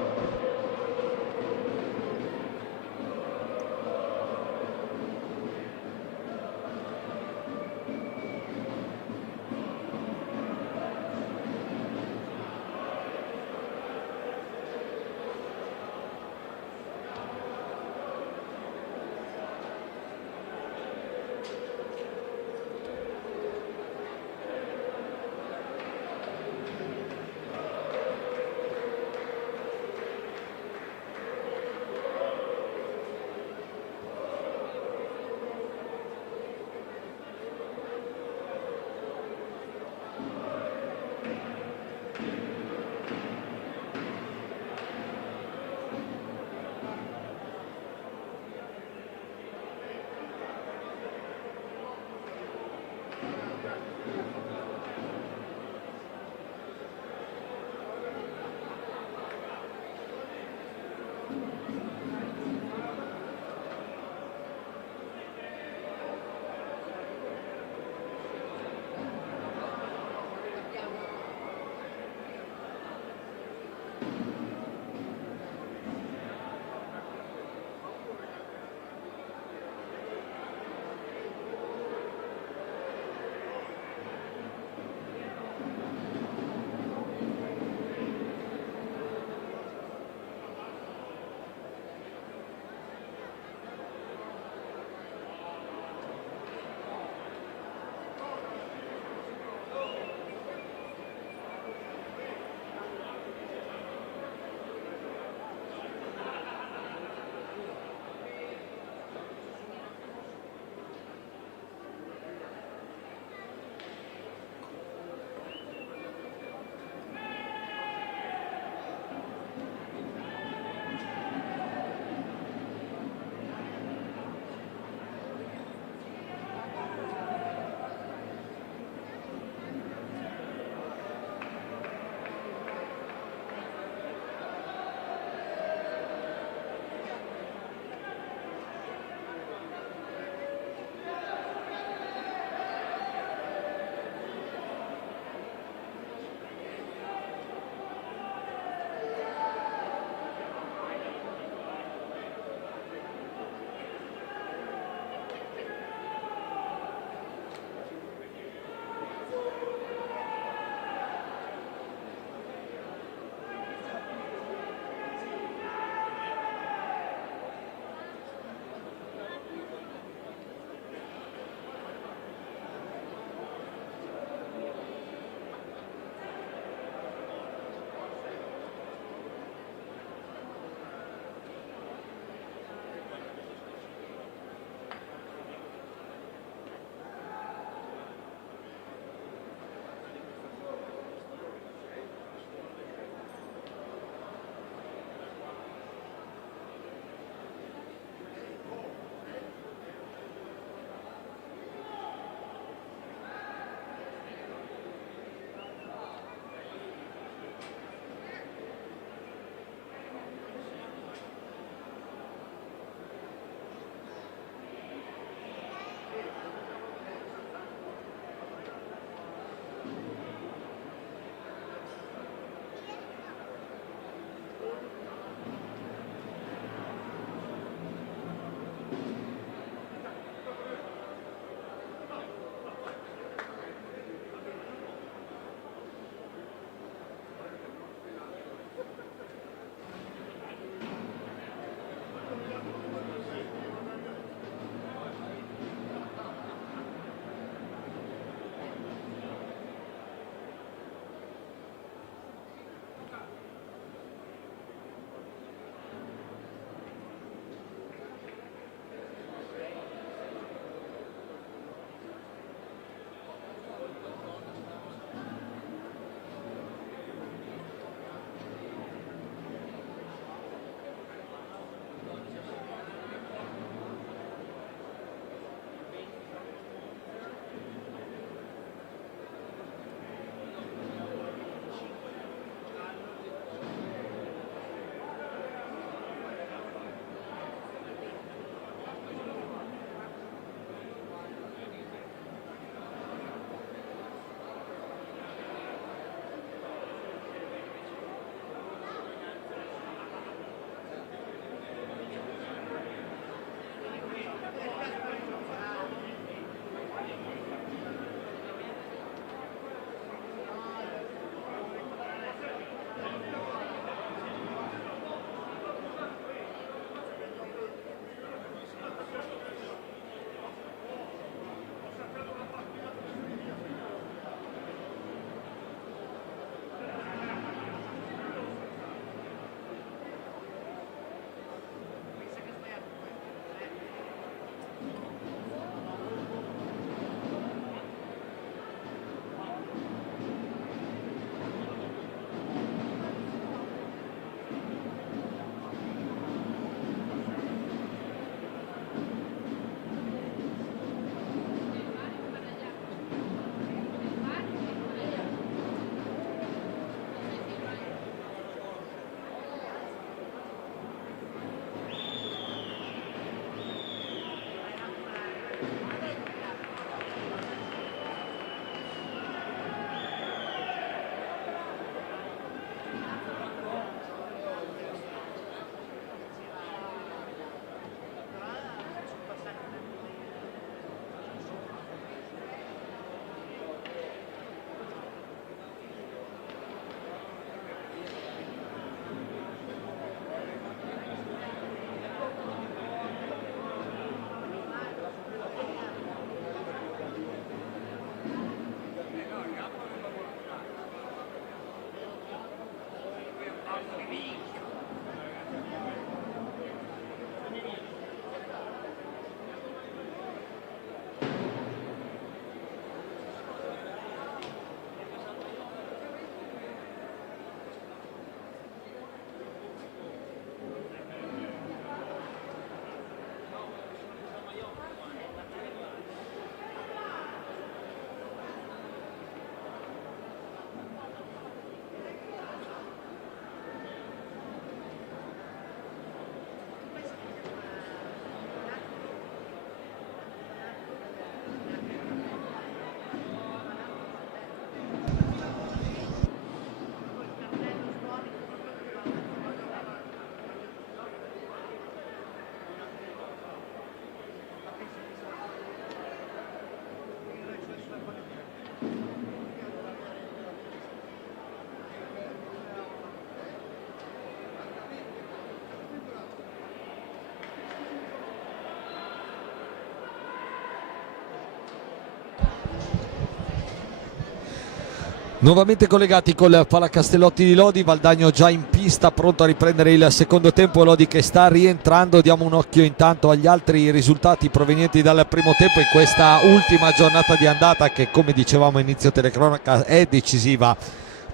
Nuovamente collegati col Palacastellotti di Lodi, Valdagno già in pista, pronto a riprendere il secondo tempo, Lodi che sta rientrando. Diamo un occhio intanto agli altri risultati provenienti dal primo tempo in questa ultima giornata di andata che, come dicevamo a inizio telecronaca, è decisiva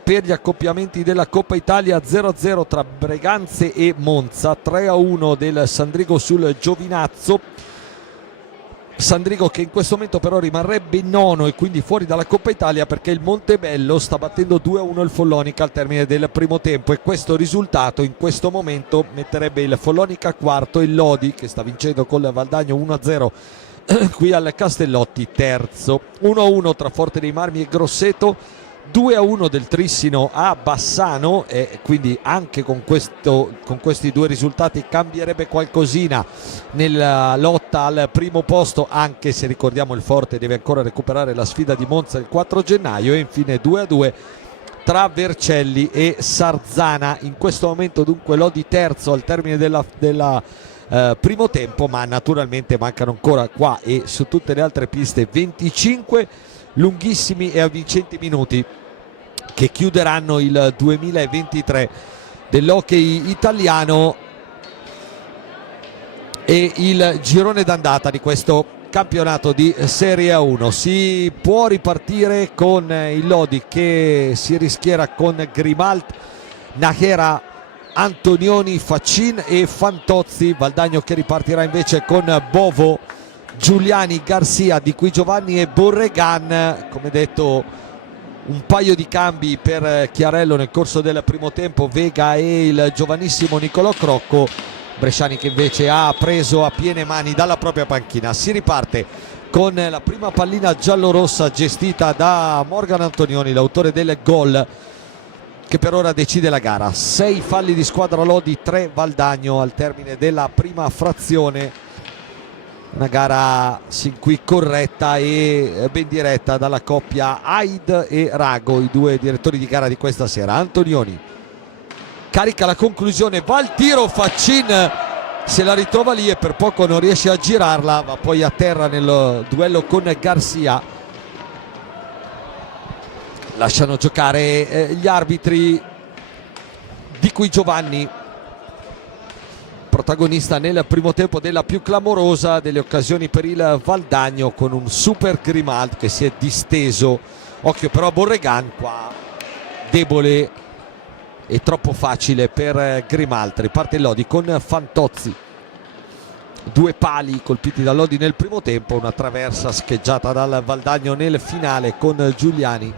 per gli accoppiamenti della Coppa Italia. 0-0 tra Breganze e Monza, 3-1 del Sandrigo sul Giovinazzo. Sandrigo che in questo momento però rimarrebbe nono e quindi fuori dalla Coppa Italia perché il Montebello sta battendo 2-1 il Follonica al termine del primo tempo, e questo risultato in questo momento metterebbe il Follonica quarto e il Lodi, che sta vincendo col Valdagno 1-0 qui al Castellotti, terzo. 1-1 tra Forte dei Marmi e Grosseto, 2-1 del Trissino a Bassano, e quindi anche con questi due risultati cambierebbe qualcosina nella lotta al primo posto, anche se ricordiamo il Forte deve ancora recuperare la sfida di Monza il 4 gennaio. E infine 2-2 tra Vercelli e Sarzana. In questo momento dunque Lodi terzo al termine della primo tempo, ma naturalmente mancano ancora qua e su tutte le altre piste 25 lunghissimi e avvincenti minuti che chiuderanno il 2023 dell'hockey italiano e il girone d'andata di questo campionato di Serie A1. Si può ripartire con il Lodi che si rischiera con Grimalt, Nachera, Antonioni, Faccin e Fantozzi. Valdagno che ripartirà invece con Bovo, Giuliani, Garcia, Di Qui Giovanni e Borregan. Come detto, un paio di cambi per Chiarello nel corso del primo tempo, Vega e il giovanissimo Nicolò Crocco. Bresciani che invece ha preso a piene mani dalla propria panchina. Si riparte con la prima pallina giallorossa gestita da Morgan Antonioni, l'autore del gol che per ora decide la gara. 6 falli di squadra Lodi, 3 Valdagno al termine della prima frazione. Una gara sin qui corretta e ben diretta dalla coppia Aid e Rago, i due direttori di gara di questa sera. Antonioni carica la conclusione, va al tiro, Faccin se la ritrova lì e per poco non riesce a girarla, va poi a terra nel duello con Garcia. Lasciano giocare gli arbitri. Di Qui Giovanni protagonista nel primo tempo della più clamorosa delle occasioni per il Valdagno, con un super Grimald che si è disteso. Occhio però a Borregan, qua debole e troppo facile per Grimald. Riparte il Lodi con Fantozzi, 2 pali colpiti da Lodi nel primo tempo, una traversa scheggiata dal Valdagno nel finale con Giuliani.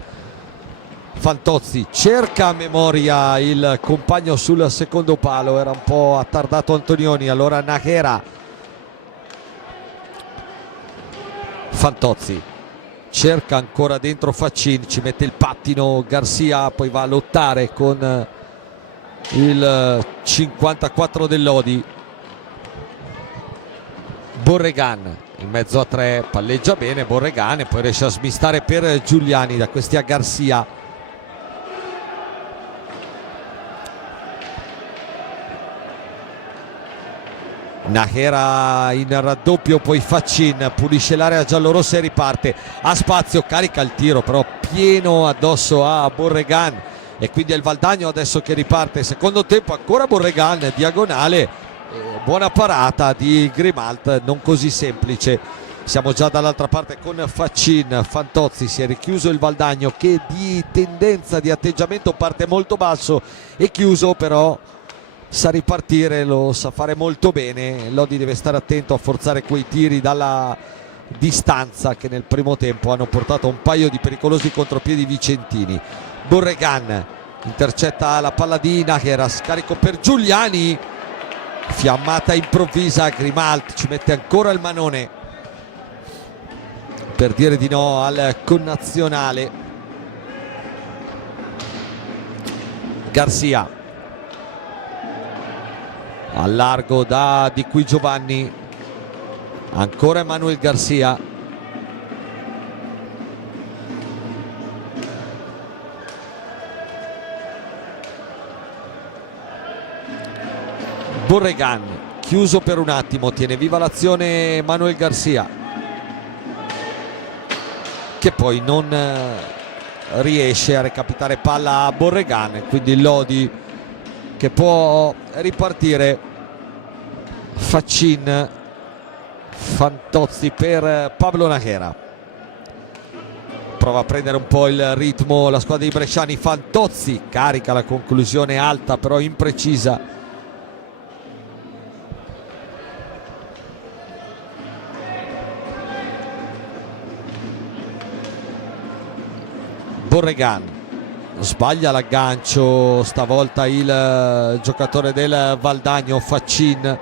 Fantozzi cerca a memoria il compagno sul secondo palo, era un po' attardato Antonioni, allora Nachera. Fantozzi cerca ancora dentro Faccin, ci mette il pattino Garcia, poi va a lottare con il 54 del Lodi. Borregan in mezzo a 3, palleggia bene Borregan e poi riesce a smistare per Giuliani, da questi a Garcia. Nachera in raddoppio, poi Faccin pulisce l'area giallorossa e riparte. Ha spazio, carica il tiro però pieno addosso a Borregan e quindi è il Valdagno adesso che riparte. Secondo tempo ancora Borregan, diagonale, buona parata di Grimalt, non così semplice. Siamo già dall'altra parte con Faccin. Fantozzi, si è richiuso il Valdagno che di tendenza, di atteggiamento parte molto basso e chiuso, però sa ripartire, lo sa fare molto bene. Lodi deve stare attento a forzare quei tiri dalla distanza che nel primo tempo hanno portato a un paio di pericolosi contropiedi vicentini. Borregan intercetta la palla di Nachera, scarico per Giuliani, fiammata improvvisa. Grimalt ci mette ancora il manone per dire di no al connazionale. Garcia al largo da Di Qui Giovanni, ancora Emanuel Garcia. Borregan chiuso per un attimo, tiene viva l'azione Manuel Garcia, che poi non riesce a recapitare palla a Borregan, quindi Lodi che può ripartire. Faccin, Fantozzi per Pablo Najera, prova a prendere un po' il ritmo la squadra di bresciani. Fantozzi carica la conclusione alta però imprecisa. Borregan sbaglia l'aggancio stavolta il giocatore del Valdagno, Faccin.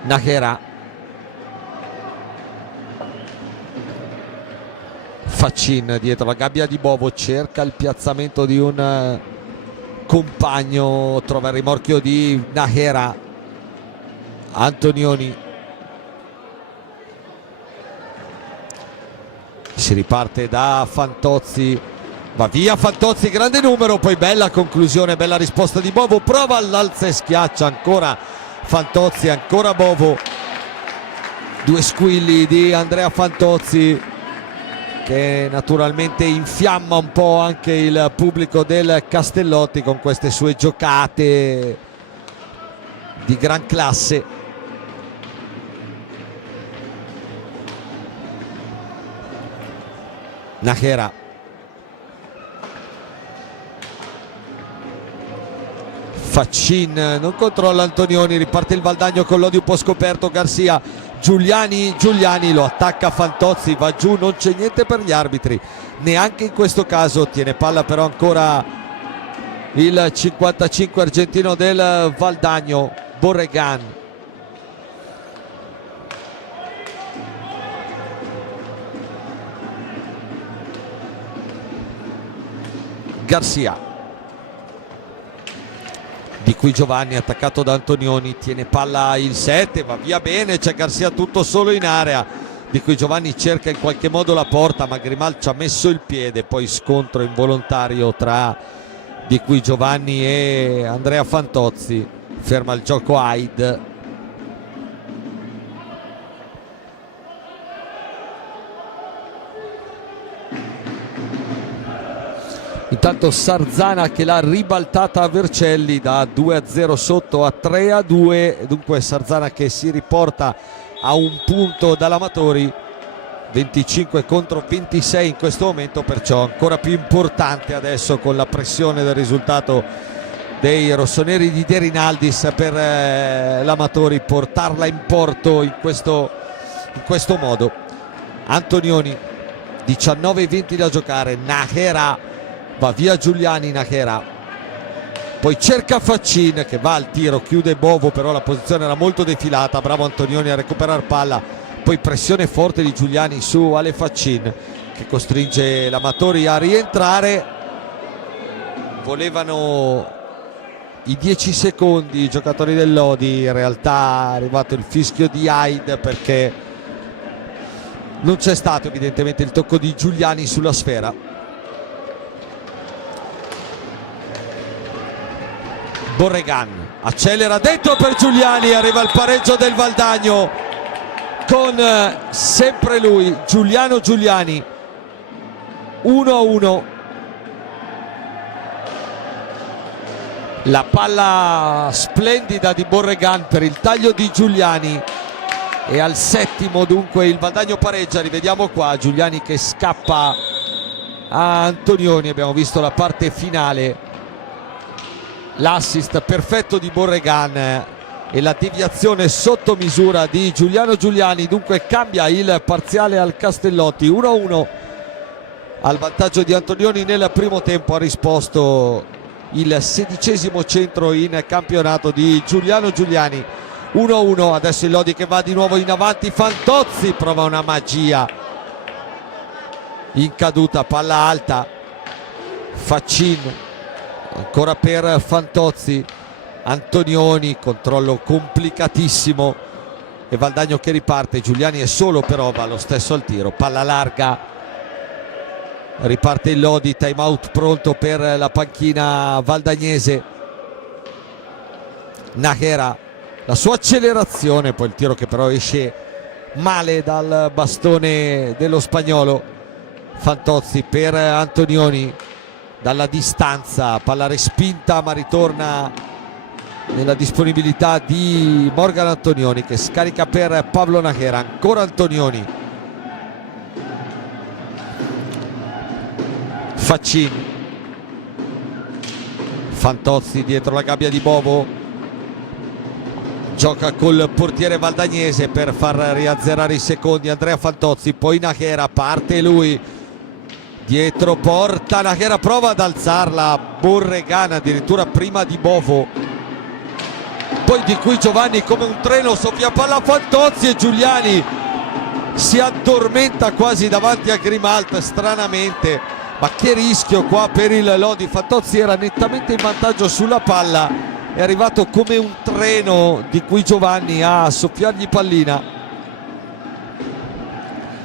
Najera, Faccin dietro la gabbia di Bovo, cerca il piazzamento di un compagno, trova il rimorchio di Najera. Antonioni, si riparte da Fantozzi, va via Fantozzi, grande numero, poi bella conclusione, bella risposta di Bovo, prova all'alza e schiaccia ancora Fantozzi, ancora Bovo. Due squilli di Andrea Fantozzi che naturalmente infiamma un po' anche il pubblico del Castellotti con queste sue giocate di gran classe. Najera, Faccin non controlla Antonioni, riparte il Valdagno con Lodi un po' scoperto. Garcia, Giuliani lo attacca Fantozzi, va giù, non c'è niente per gli arbitri neanche in questo caso. Tiene palla però ancora il 55 argentino del Valdagno, Borregan. Garcia, di qui Giovanni attaccato da Antonioni, tiene palla il 7, va via bene, c'è Garcia tutto solo in area. Di qui Giovanni cerca in qualche modo la porta ma Grimal ci ha messo il piede, poi scontro involontario tra Di qui Giovanni e Andrea Fantozzi, ferma il gioco Aid. Intanto Sarzana che l'ha ribaltata a Vercelli da 2-0 sotto a 3-2, dunque Sarzana che si riporta a un punto dall'Amatori, 25 contro 26 in questo momento, perciò ancora più importante adesso con la pressione del risultato dei rossoneri di De Rinaldis per l'Amatori portarla in porto in questo modo. Antonioni, 19-20 da giocare. Najera, va via Giuliani. Najera poi cerca Faccin che va al tiro, chiude Bovo, però la posizione era molto defilata, bravo Antonioni a recuperare palla, poi pressione forte di Giuliani su Ale Faccin che costringe l'Amatori a rientrare. Volevano i 10 secondi i giocatori del Lodi, in realtà è arrivato il fischio di Aid perché non c'è stato evidentemente il tocco di Giuliani sulla sfera. Borregan accelera dentro per Giuliani, arriva il pareggio del Valdagno con sempre lui Giuliano Giuliani. 1-1. La palla splendida di Borregan per il taglio di Giuliani e al settimo dunque il Valdagno pareggia. Rivediamo qua Giuliani che scappa a Antonioni, abbiamo visto la parte finale, l'assist perfetto di Borregan e la deviazione sotto misura di Giuliano Giuliani, dunque cambia il parziale al Castellotti. 1-1 al vantaggio di Antonioni nel primo tempo, ha risposto il 16° centro in campionato di Giuliano Giuliani. 1-1, adesso il Lodi che va di nuovo in avanti. Fantozzi prova una magia in caduta, palla alta. Faccin ancora per Fantozzi. Antonioni, controllo complicatissimo e Valdagno che riparte. Giuliani è solo però va lo stesso al tiro, palla larga, riparte il Lodi, time out pronto per la panchina valdagnese. Najera, la sua accelerazione, poi il tiro che però esce male dal bastone dello spagnolo. Fantozzi per Antonioni, dalla distanza, palla respinta ma ritorna nella disponibilità di Morgan Antonioni, che scarica per Pablo Najera. Ancora Antonioni, Faccin, Fantozzi dietro la gabbia di Bovo, gioca col portiere valdagnese per far riazzerare i secondi. Andrea Fantozzi, poi Najera, parte lui dietro porta, Najera prova ad alzarla, Borregana addirittura prima di Bovo, poi di qui Giovanni come un treno soffia palla a Fantozzi e Giuliani si addormenta quasi davanti a Grimalt, stranamente. Ma che rischio qua per il Lodi. Fantozzi era nettamente in vantaggio sulla palla, è arrivato come un treno di qui Giovanni a soffiargli pallina.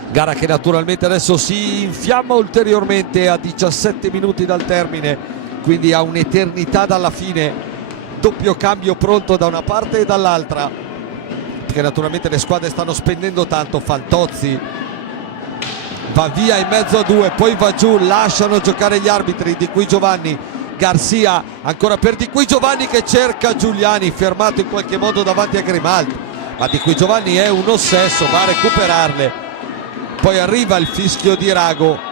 Gara che naturalmente adesso si infiamma ulteriormente a 17 minuti dal termine, quindi a un'eternità dalla fine. Doppio cambio pronto da una parte e dall'altra, perché naturalmente le squadre stanno spendendo tanto. Fantozzi va via in mezzo a due, poi va giù, lasciano giocare gli arbitri. Di qui Giovanni, Garcia ancora per Di qui Giovanni che cerca Giuliani, fermato in qualche modo davanti a Grimalt, ma Di qui Giovanni è un ossesso, va a recuperarle. Poi arriva il fischio di Rago,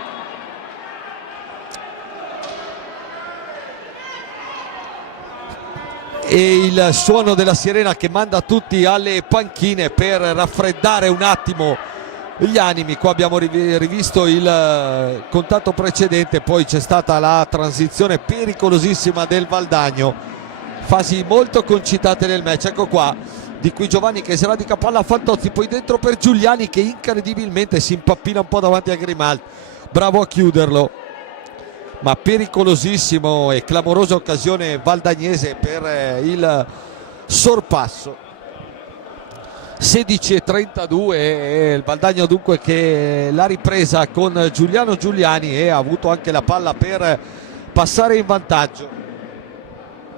e il suono della sirena che manda tutti alle panchine per raffreddare un attimo gli animi. Qua abbiamo rivisto il contatto precedente, poi c'è stata la transizione pericolosissima del Valdagno, fasi molto concitate nel match. Ecco qua Di qui Giovanni che si radica palla a Fantozzi, poi dentro per Giuliani che incredibilmente si impappina un po' davanti a Grimalt, bravo a chiuderlo, ma pericolosissimo e clamorosa occasione valdagnese per il sorpasso. 16:32 e il Valdagno dunque che l'ha ripresa con Giuliano Giuliani e ha avuto anche la palla per passare in vantaggio.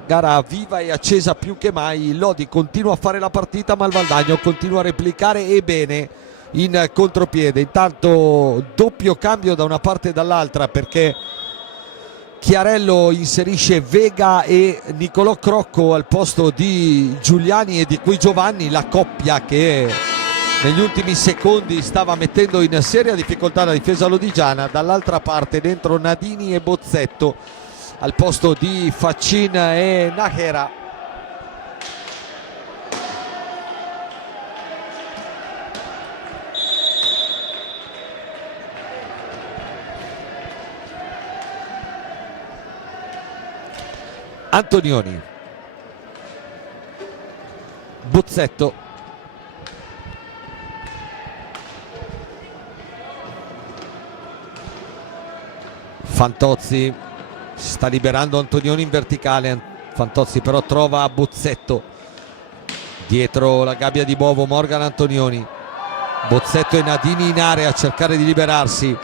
Gara viva e accesa più che mai. Il Lodi continua a fare la partita, ma il Valdagno continua a replicare e bene in contropiede. Intanto doppio cambio da una parte e dall'altra, perché Chiarello inserisce Vega e Nicolò Crocco al posto di Giuliani e Di qui Giovanni, la coppia che negli ultimi secondi stava mettendo in seria difficoltà la difesa lodigiana. Dall'altra parte dentro Nadini e Bozzetto al posto di Faccin e Najera. Antonioni, Bozzetto, Fantozzi, si sta liberando Antonioni in verticale. Fantozzi però trova Bozzetto dietro la gabbia di Bovo. Morgan Antonioni, Bozzetto e Nadini in area a cercare di liberarsi.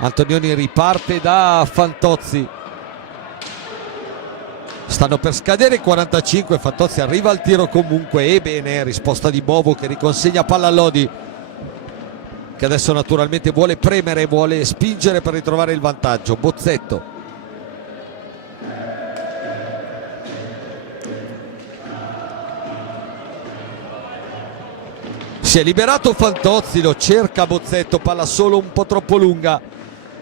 Antonioni riparte da Fantozzi, stanno per scadere i 45, Fantozzi arriva al tiro comunque e bene, risposta di Bovo che riconsegna palla a Lodi, che adesso naturalmente vuole premere, vuole spingere per ritrovare il vantaggio. Bozzetto, si è liberato Fantozzi, lo cerca Bozzetto, palla solo un po' troppo lunga,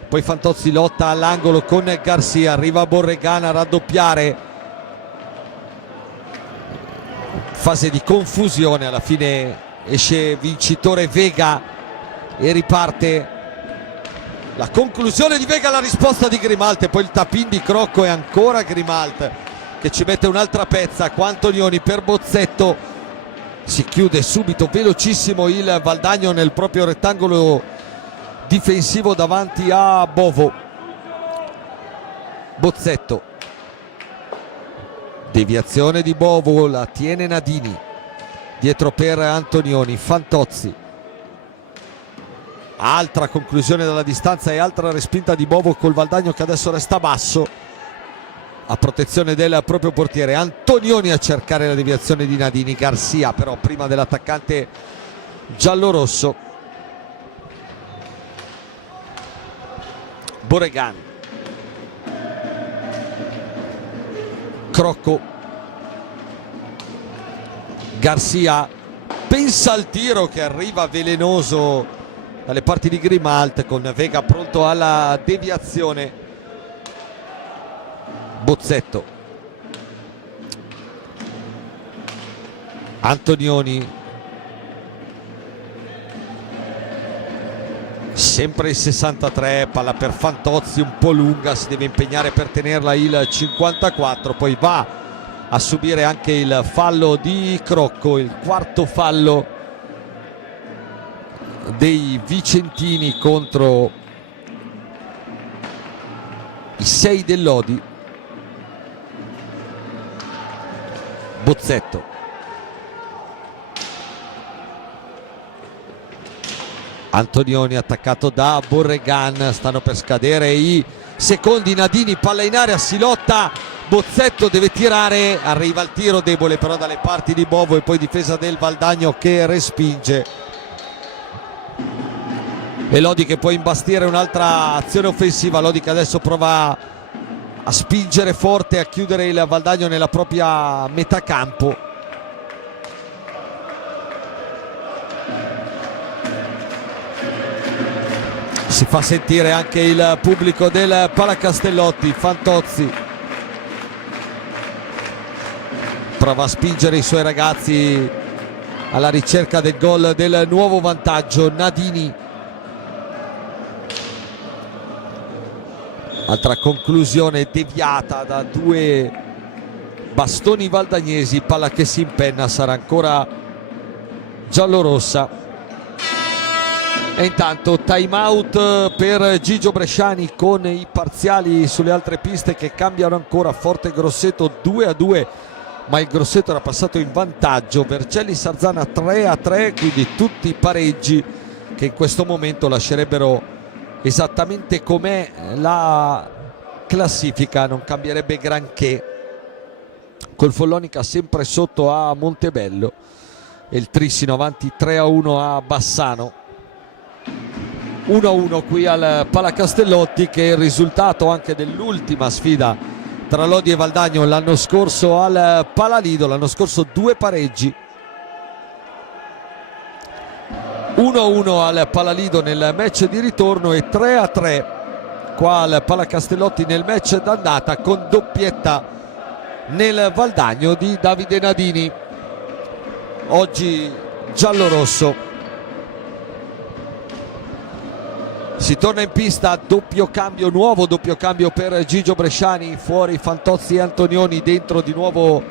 poi Fantozzi lotta all'angolo con Garcia, arriva Borregana a raddoppiare, fase di confusione, alla fine esce vincitore Vega e riparte la conclusione di Vega, la risposta di Grimalt e poi il tapin di Crocco e ancora Grimalt che ci mette un'altra pezza. Qua Antonioni per Bozzetto, si chiude subito velocissimo il Valdagno nel proprio rettangolo difensivo davanti a Bovo. Bozzetto, deviazione di Bovo, la tiene Nadini, dietro per Antonioni. Fantozzi, altra conclusione dalla distanza e altra respinta di Bovo col Valdagno che adesso resta basso a protezione del proprio portiere. Antonioni a cercare la deviazione di Nadini, Garcia però prima dell'attaccante giallorosso. Borregan, Crocco, Garcia, pensa al tiro che arriva velenoso dalle parti di Grimalt, con Vega pronto alla deviazione. Bozzetto, Antonioni, sempre il 63, palla per Fantozzi un po' lunga, si deve impegnare per tenerla il 54, poi va a subire anche il fallo di Crocco, il quarto fallo dei vicentini contro i 6 del Lodi. Bozzetto, Antonioni attaccato da Borregan, stanno per scadere i secondi. Nadini, palla in area, si lotta, Bozzetto deve tirare, arriva il tiro debole però dalle parti di Bovo e poi difesa del Valdagno che respinge. E Lodi che può imbastire un'altra azione offensiva. Lodi che adesso prova a spingere forte, a chiudere il Valdagno nella propria metà campo. Si fa sentire anche il pubblico del Palacastellotti. Fantozzi prova a spingere i suoi ragazzi alla ricerca del gol del nuovo vantaggio. Nadini, altra conclusione deviata da due bastoni valdagnesi, palla che si impenna, sarà ancora giallorossa. E intanto time out per Gigio Bresciani, con i parziali sulle altre piste che cambiano ancora. Forte Grosseto 2-2, ma il Grosseto era passato in vantaggio. Vercelli Sarzana 3-3, quindi tutti i pareggi che in questo momento lascerebbero esattamente com'è la classifica, non cambierebbe granché, col Follonica sempre sotto a Montebello e il Trissino avanti 3-1 a Bassano. 1-1 qui al Palacastellotti, che è il risultato anche dell'ultima sfida tra Lodi e Valdagno l'anno scorso al Palalido. L'anno scorso 2 pareggi, 1-1 al Palalido nel match di ritorno e 3-3 qua al Palacastellotti nel match d'andata, con doppietta nel Valdagno di Davide Nadini, oggi giallorosso. Si torna in pista, doppio cambio, nuovo doppio cambio per Gigio Bresciani, fuori Fantozzi e Antonioni, dentro di nuovo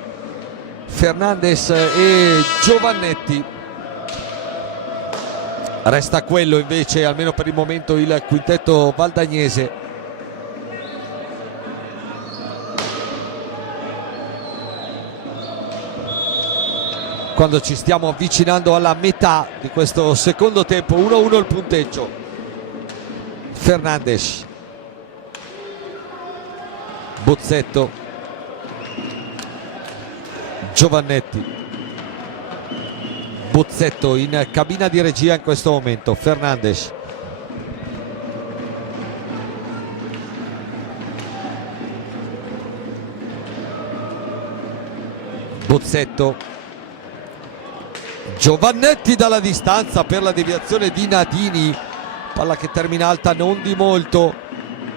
Fernandez e Giovannetti. Resta quello invece, almeno per il momento, il quintetto valdagnese. Quando ci stiamo avvicinando alla metà di questo secondo tempo, 1-1 il punteggio. Fernandez, Bozzetto, Giovannetti, Bozzetto in cabina di regia in questo momento. Fernandez, Bozzetto, Giovannetti dalla distanza per la deviazione di Nadini, palla che termina alta non di molto.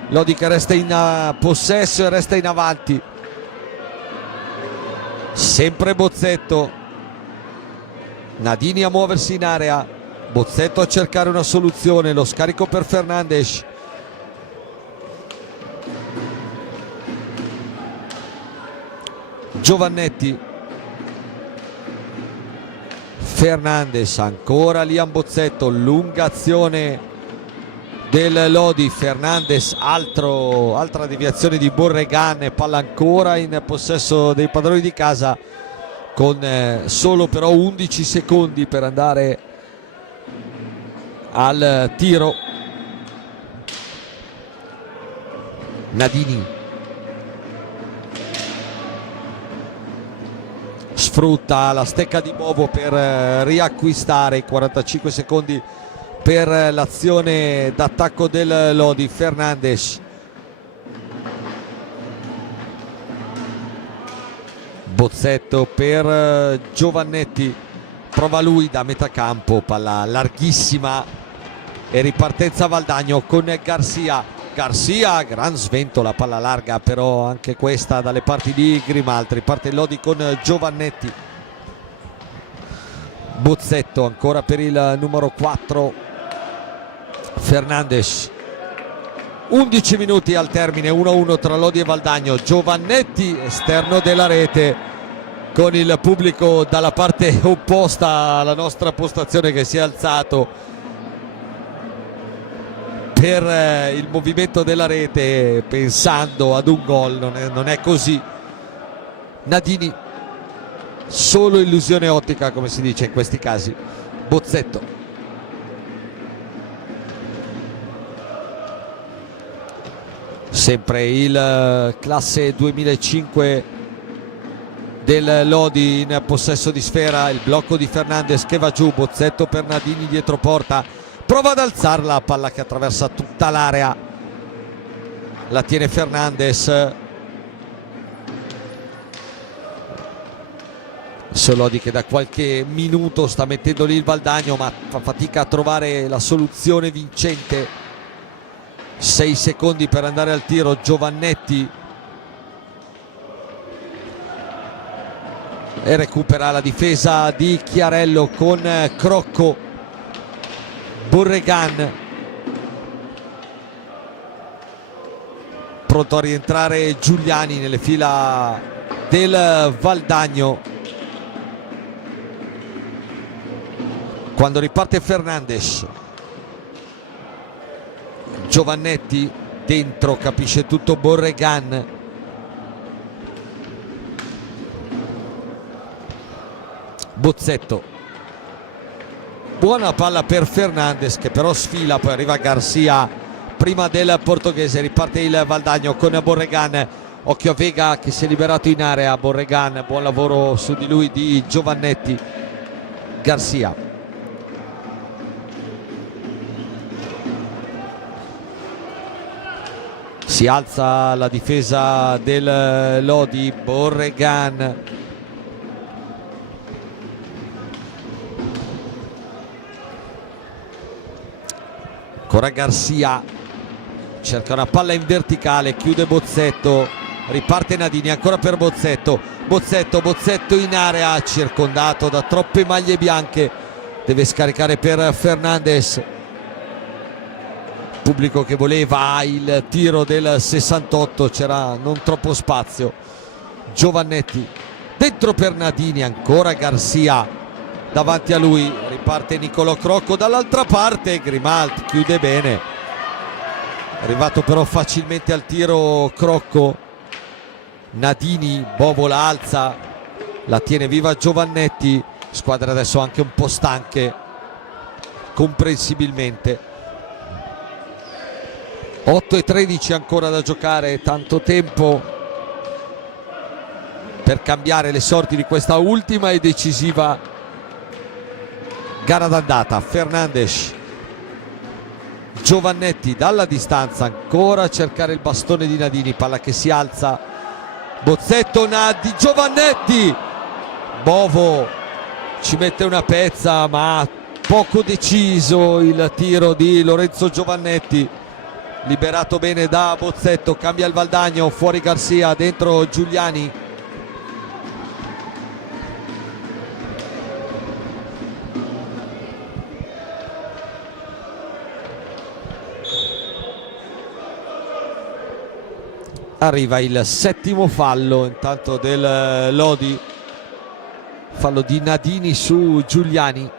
Lodi che resta in possesso e resta in avanti, sempre Bozzetto. Nadini a muoversi in area, Bozzetto a cercare una soluzione, lo scarico per Fernandez. Giovannetti, Fernandez, ancora Liam Bozzetto, lunga azione del Lodi. Fernandez, altra deviazione di Borregan e palla ancora in possesso dei padroni di casa, con solo però 11 secondi per andare al tiro. Nadini sfrutta la stecca di Bovo per riacquistare i 45 secondi per l'azione d'attacco del Lodi. Fernandes, Bozzetto per Giovannetti, prova lui da metà campo, palla larghissima e ripartenza Valdagno con Garcia. Gran sventola, palla larga però anche questa dalle parti di Grimaldi. Riparte il Lodi con Giovannetti, Bozzetto ancora per il numero 4 Fernandes. 11 minuti al termine, 1-1 tra Lodi e Valdagno. Giovannetti, esterno della rete, con il pubblico dalla parte opposta alla nostra postazione che si è alzato per il movimento della rete, pensando ad un gol. Non è così. Nadini, solo illusione ottica, come si dice in questi casi. Bozzetto, sempre il classe 2005 del Lodi in possesso di sfera. Il blocco di Fernandes che va giù, Bozzetto per Nadini dietro porta, prova ad alzarla, palla che attraversa tutta l'area, la tiene Fernandes. Lodi che da qualche minuto sta mettendo lì il Valdagno, ma fa fatica a trovare la soluzione vincente. 6 secondi per andare al tiro. Giovannetti, e recupera la difesa di Chiarello con Crocco. Borregan pronto a rientrare. Giuliani nelle fila del Valdagno. Quando riparte Fernandes, Giovannetti dentro, capisce tutto Borregan. Bozzetto, buona palla per Fernandes che però sfila, poi arriva Garcia prima del portoghese. Riparte il Valdagno con Borregan, occhio a Vega che si è liberato in area. Borregan, buon lavoro su di lui di Giovannetti. Garcia, si alza la difesa del Lodi. Borregan, ancora Garcia, cerca una palla in verticale, chiude Bozzetto, riparte Nadini ancora per Bozzetto. Bozzetto in area, circondato da troppe maglie bianche, deve scaricare per Fernandes. Pubblico che voleva il tiro del 68, c'era non troppo spazio. Giovannetti dentro per Nadini, ancora Garcia davanti a lui, riparte Nicolò Crocco dall'altra parte. Grimaldi chiude bene, è arrivato però facilmente al tiro Crocco. Nadini, Bovo la alza, la tiene viva Giovannetti. Squadre adesso anche un po' stanche, comprensibilmente. 8:13 ancora da giocare, tanto tempo per cambiare le sorti di questa ultima e decisiva gara d'andata. Fernandes, Giovannetti dalla distanza, ancora a cercare il bastone di Nadini, palla che si alza. Bozzetto, Giovannetti, Bovo ci mette una pezza ma poco deciso il tiro di Lorenzo Giovannetti, liberato bene da Bozzetto. Cambia il Valdagno, fuori Garcia, dentro Giuliani. Arriva il settimo fallo intanto del Lodi, fallo di Nadini su Giuliani.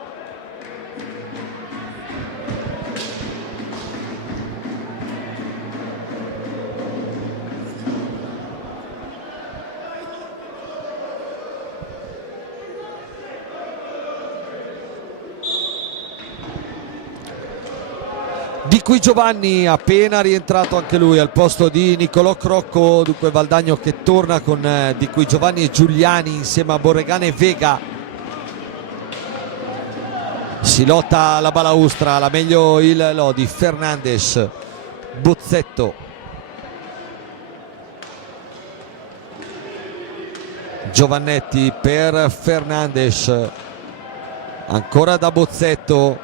Di cui Giovanni appena rientrato anche lui al posto di Nicolò Crocco. Dunque Valdagno che torna con Di cui Giovanni e Giuliani insieme a Borregan e Vega. Si si lotta alla balaustra, la meglio il Lodi. Fernandes, Bozzetto, Giovannetti per Fernandes, ancora da Bozzetto,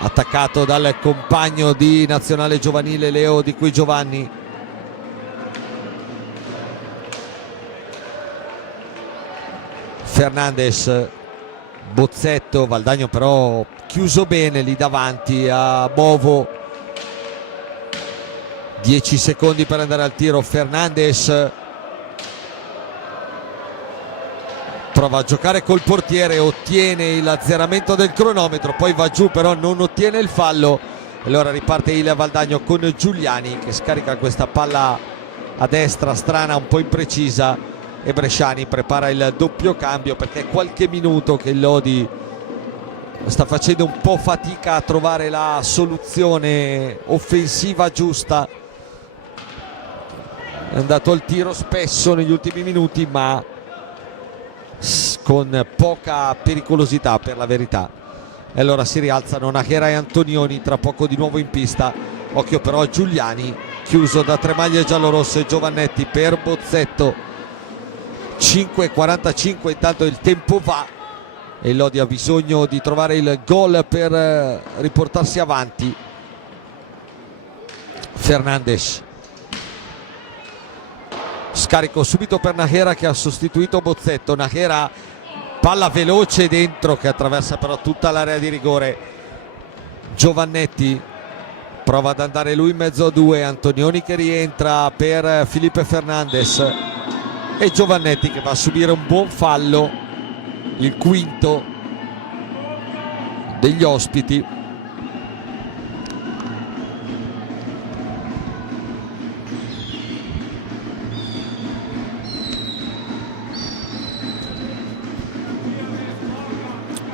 attaccato dal compagno di nazionale giovanile Leo Di Qui Giovanni. Fernandes, Bozzetto, Valdagno però chiuso bene lì davanti a Bovo. 10 secondi per andare al tiro. Fernandes prova a giocare col portiere, ottiene il azzeramento del cronometro, poi va giù però non ottiene il fallo. E allora riparte il Valdagno con Giuliani che scarica questa palla a destra strana, un po' imprecisa, e Bresciani prepara il doppio cambio perché è qualche minuto che il Lodi sta facendo un po' fatica a trovare la soluzione offensiva giusta. È andato al tiro spesso negli ultimi minuti, ma con poca pericolosità per la verità. E allora si rialzano Nachera e Antonioni, tra poco di nuovo in pista. Occhio però a Giuliani, chiuso da 3 maglie giallorosse. Giovannetti per Bozzetto. 5:45, intanto il tempo va e il Lodi ha bisogno di trovare il gol per riportarsi avanti. Fernandes, scarico subito per Nachera che ha sostituito Bozzetto. Nachera, palla veloce dentro che attraversa però tutta l'area di rigore. Giovannetti prova ad andare lui in mezzo a due. Antonioni che rientra per Felipe Fernandes e Giovannetti che va a subire un buon fallo, il quinto degli ospiti.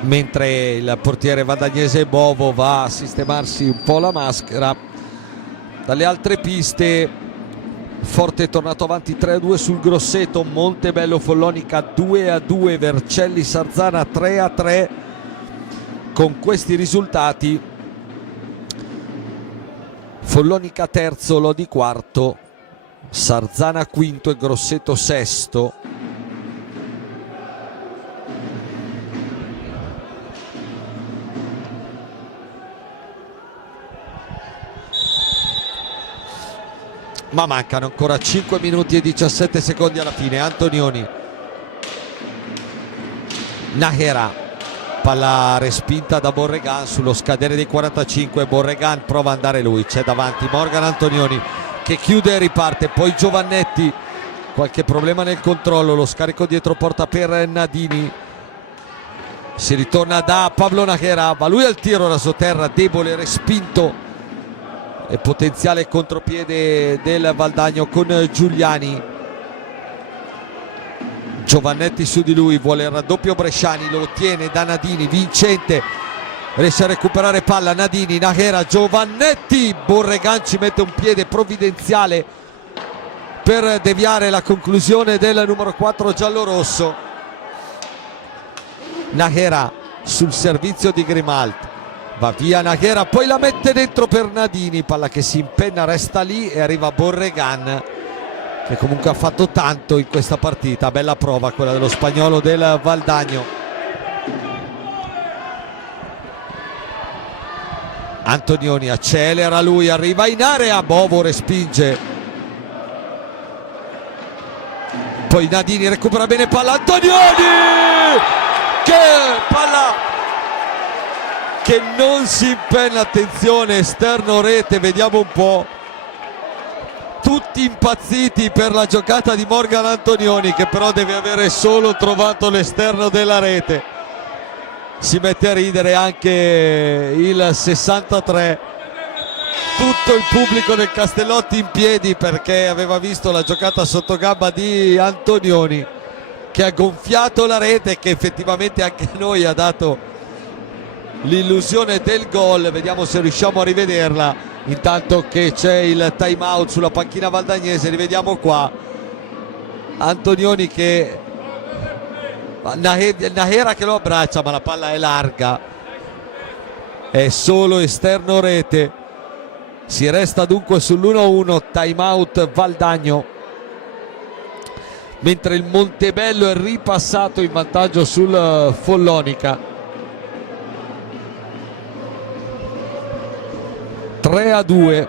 Mentre il portiere vadagnese Bovo va a sistemarsi un po' la maschera. Dalle altre piste Forte è tornato avanti 3-2 sul Grosseto, Montebello Follonica 2-2, Vercelli Sarzana 3-3. Con questi risultati Follonica terzo, Lodi quarto, Sarzana quinto e Grosseto sesto. Ma mancano ancora 5 minuti e 17 secondi alla fine. Antonioni, Nachera, palla respinta da Borregan sullo scadere dei 45. Borregan prova ad andare lui, c'è davanti Morgan Antonioni che chiude e riparte. Poi Giovannetti, qualche problema nel controllo, lo scarico dietro porta per Nadini. Si ritorna da Pablo Nachera, va lui al tiro rasoterra, debole, respinto, e potenziale contropiede del Valdagno con Giuliani. Giovannetti su di lui, vuole il raddoppio Bresciani, lo ottiene da Nadini, vincente, riesce a recuperare palla. Nadini, Nachera, Giovannetti, Borregan ci mette un piede provvidenziale per deviare la conclusione del numero 4 giallorosso. Nachera sul servizio di Grimalt, va via Nachera, poi la mette dentro per Nadini, palla che si impenna, resta lì e arriva Borregan che comunque ha fatto tanto in questa partita. Bella prova quella dello spagnolo del Valdagno. Antonioni accelera lui, arriva in area, Bovo respinge, poi Nadini recupera bene palla. Antonioni, che palla che non si impenna, attenzione, esterno rete. Vediamo un po', tutti impazziti per la giocata di Morgan Antonioni che però deve avere solo trovato l'esterno della rete. Si mette a ridere anche il 63, tutto il pubblico del Castellotti in piedi perché aveva visto la giocata sotto gamba di Antonioni che ha gonfiato la rete, che effettivamente anche noi ha dato l'illusione del gol. Vediamo se riusciamo a rivederla intanto che c'è il time out sulla panchina valdagnese. Rivediamo qua Antonioni che Nachera che lo abbraccia, ma la palla è larga è solo esterno rete. Si resta dunque sull'1-1, time out Valdagno, mentre il Montebello è ripassato in vantaggio sul Follonica. 3-2,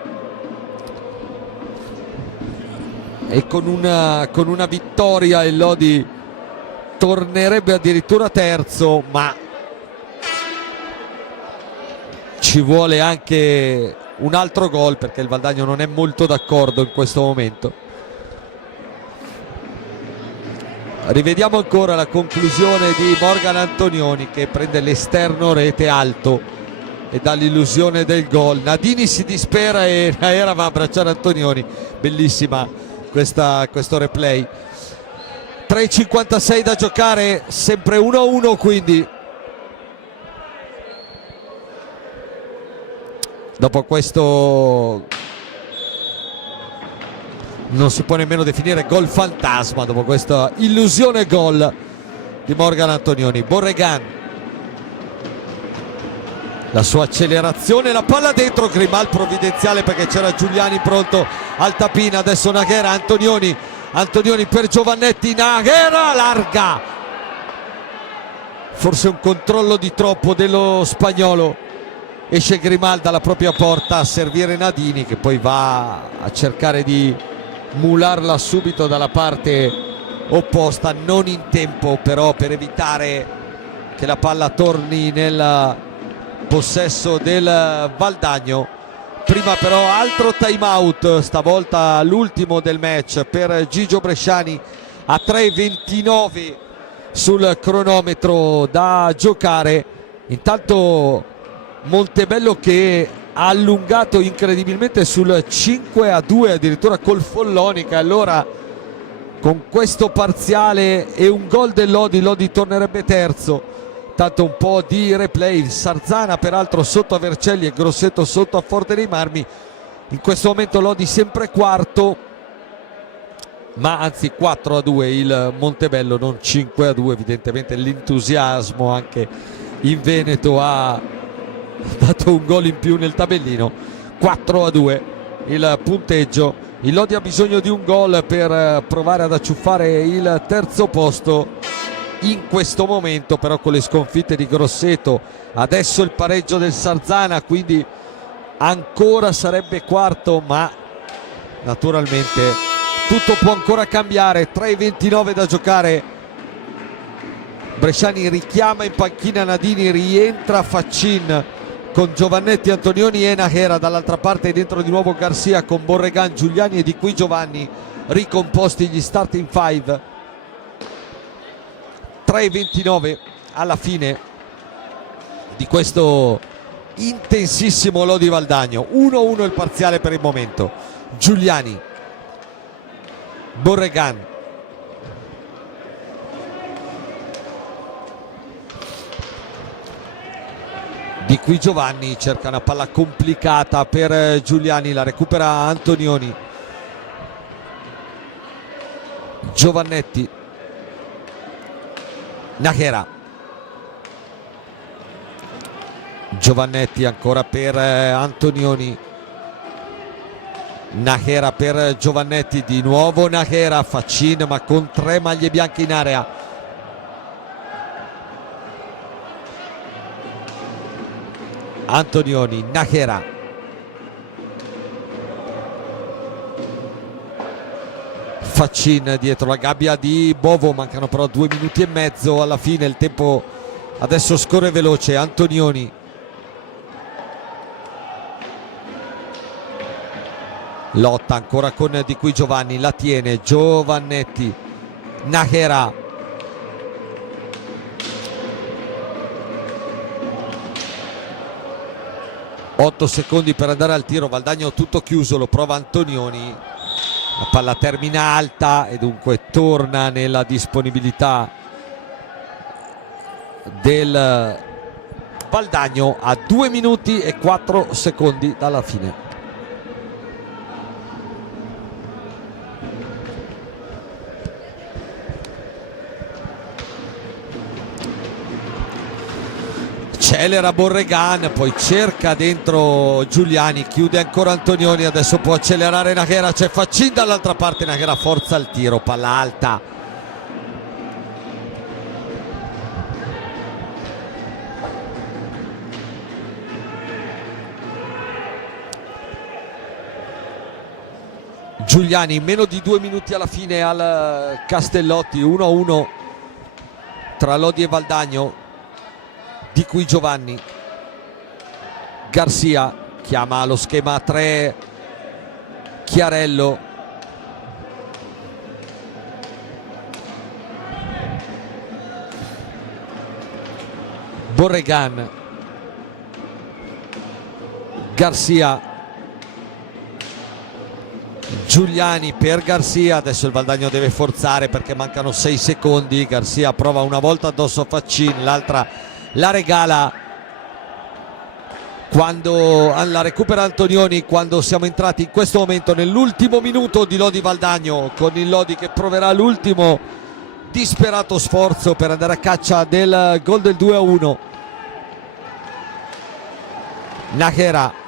e con una vittoria il Lodi tornerebbe addirittura terzo, ma ci vuole anche un altro gol perché il Valdagno non è molto d'accordo in questo momento. Rivediamo ancora la conclusione di Morgan Antonioni, che prende l'esterno rete alto e dà l'illusione del gol. Nadini si dispera e Nahera va a abbracciare Antonioni. Bellissima questo replay. 3,56 da giocare, sempre 1-1, quindi dopo questo non si può nemmeno definire gol fantasma, dopo questa illusione gol di Morgan Antonioni. Borregan, la sua accelerazione, la palla dentro, Grimal provvidenziale perché c'era Giuliani pronto al tapin. Adesso Nahera, Antonioni per Giovannetti, Nahera larga, forse un controllo di troppo dello spagnolo. Esce Grimal dalla propria porta a servire Nadini, che poi va a cercare di mularla subito dalla parte opposta, non in tempo però per evitare che la palla torni nel possesso del Valdagno. Prima però altro time out, stavolta l'ultimo del match per Gigio Bresciani, a 3,29 sul cronometro da giocare. Intanto Montebello che ha allungato incredibilmente sul 5-2 addirittura col Follonica. Allora con questo parziale e un gol del Lodi tornerebbe terzo. Tanto un po' di replay, Sarzana peraltro sotto a Vercelli e Grosseto sotto a Forte dei Marmi. In questo momento Lodi sempre quarto, ma anzi 4-2 il Montebello, non 5-2. Evidentemente l'entusiasmo anche in Veneto ha dato un gol in più nel tabellino. 4-2 il punteggio. Il Lodi ha bisogno di un gol per provare ad acciuffare il terzo posto in questo momento, però con le sconfitte di Grosseto, adesso il pareggio del Sarzana, quindi ancora sarebbe quarto, ma naturalmente tutto può ancora cambiare. 3,29 da giocare. Bresciani richiama in panchina Nadini, rientra Faccin con Giovannetti, Antonioni e Nahera. Dall'altra parte dentro di nuovo Garcia con Borregan, Giuliani e Di Qui Giovanni ricomposti gli starting five. 3,29 alla fine di questo intensissimo Lodi Valdagno. 1-1 il parziale per il momento. Giuliani, Borregan, Di Qui Giovanni cerca una palla complicata per Giuliani, la recupera Antonioni. Giovannetti, Nahera, Giovannetti ancora per Antonioni, Nahera per Giovannetti, di nuovo Nahera, Faccin ma con 3 maglie bianche in area. Antonioni, Nahera, Faccin dietro la gabbia di Bovo, mancano però 2 minuti e mezzo alla fine, il tempo adesso scorre veloce. Antonioni, lotta ancora con Di Qui Giovanni, la tiene Giovannetti, Nahera, otto secondi per andare al tiro. Valdagno tutto chiuso, lo prova Antonioni, la palla termina alta e dunque torna nella disponibilità del Valdagno a 2 minuti e 4 secondi dalla fine. accelera Borregan, poi cerca dentro Giuliani, chiude ancora Antonioni, adesso può accelerare Nájera, c'è Faccin dall'altra parte, Nájera forza il tiro, palla alta. Giuliani, meno di 2 minuti alla fine al Castellotti, 1-1 tra Lodi e Valdagno, di cui Giovanni. Garcia chiama lo schema 3 Chiarello, Borregan, Garcia, Giuliani per Garcia, adesso il Valdagno deve forzare perché mancano 6 secondi. Garcia prova una volta addosso a Faccin, l'altra la regala quando la recupera Antonioni, quando siamo entrati in questo momento nell'ultimo minuto di Lodi Valdagno, con il Lodi che proverà l'ultimo disperato sforzo per andare a caccia del gol del 2-1. Nájera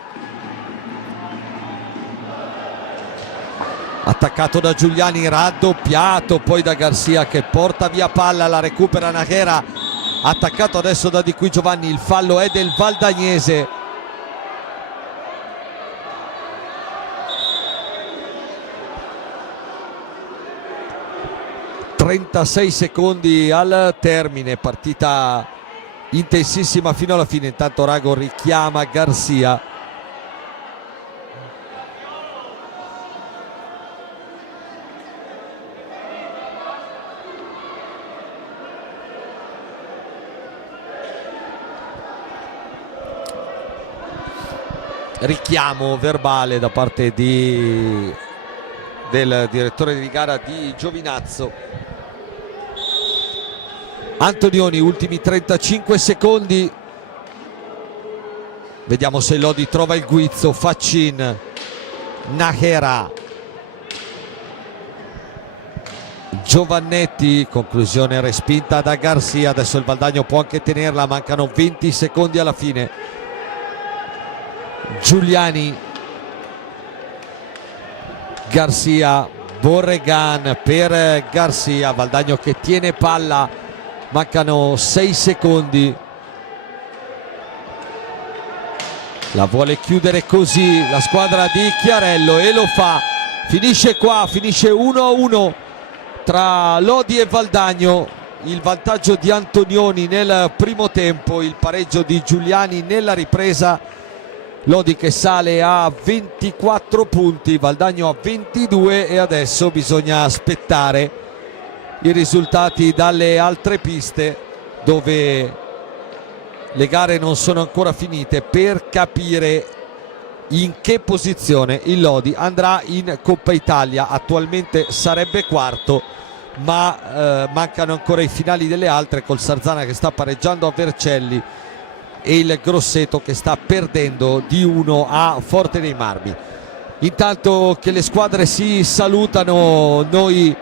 attaccato da Giuliani, raddoppiato poi da Garcia che porta via palla, la recupera Nájera, attaccato adesso da Di Qui Giovanni, il fallo è del valdagnese. ...36 secondi al termine, partita intensissima fino alla fine. Intanto Rago richiama Garcia. Richiamo verbale da parte del direttore di gara di Giovinazzo. Antonioni, ultimi 35 secondi, vediamo se Lodi trova il guizzo. Faccin, Nájera, Giovannetti, conclusione respinta da Garcia. Adesso il Valdagno può anche tenerla, mancano 20 secondi alla fine. Giuliani, Garcia, Borregan per Garcia, Valdagno che tiene palla, mancano 6 secondi, la vuole chiudere così la squadra di Chiarello e lo fa. Finisce qua, finisce 1-1 tra Lodi e Valdagno, il vantaggio di Antonioni nel primo tempo, il pareggio di Giuliani nella ripresa. Lodi che sale a 24 punti, Valdagno a 22 e adesso bisogna aspettare i risultati dalle altre piste dove le gare non sono ancora finite per capire in che posizione il Lodi andrà in Coppa Italia. Attualmente sarebbe quarto, ma mancano ancora i finali delle altre, col Sarzana che sta pareggiando a Vercelli e il Grosseto che sta perdendo di 1 a Forte dei Marmi. Intanto che le squadre si salutano, noi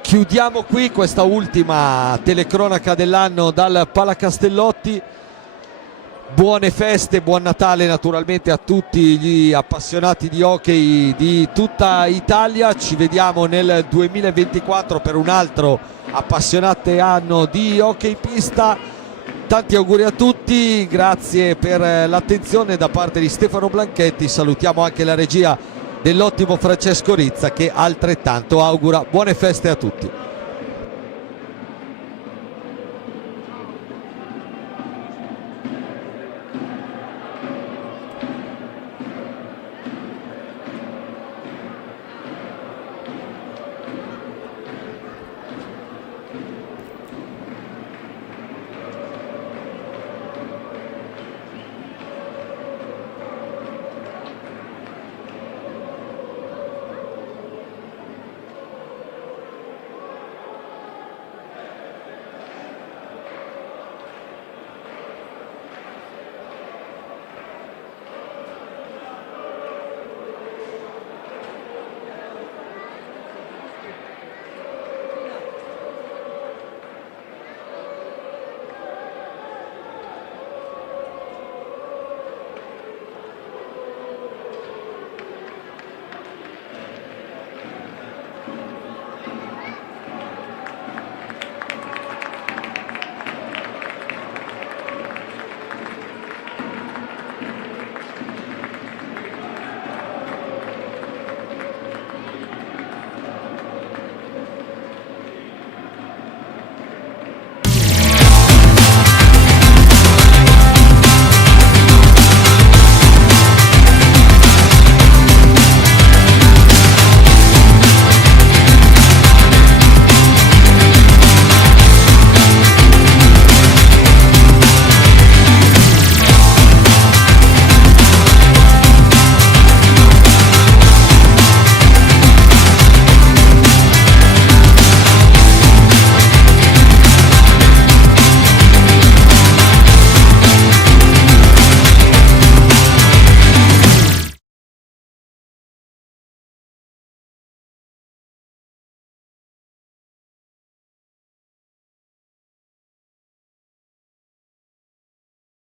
chiudiamo qui questa ultima telecronaca dell'anno dal Palacastellotti. Buone feste, buon Natale naturalmente a tutti gli appassionati di hockey di tutta Italia. Ci vediamo nel 2024 per un altro appassionante anno di hockey pista. Tanti auguri a tutti, grazie per l'attenzione da parte di Stefano Blanchetti. Salutiamo anche la regia dell'ottimo Francesco Rizza che altrettanto augura buone feste a tutti.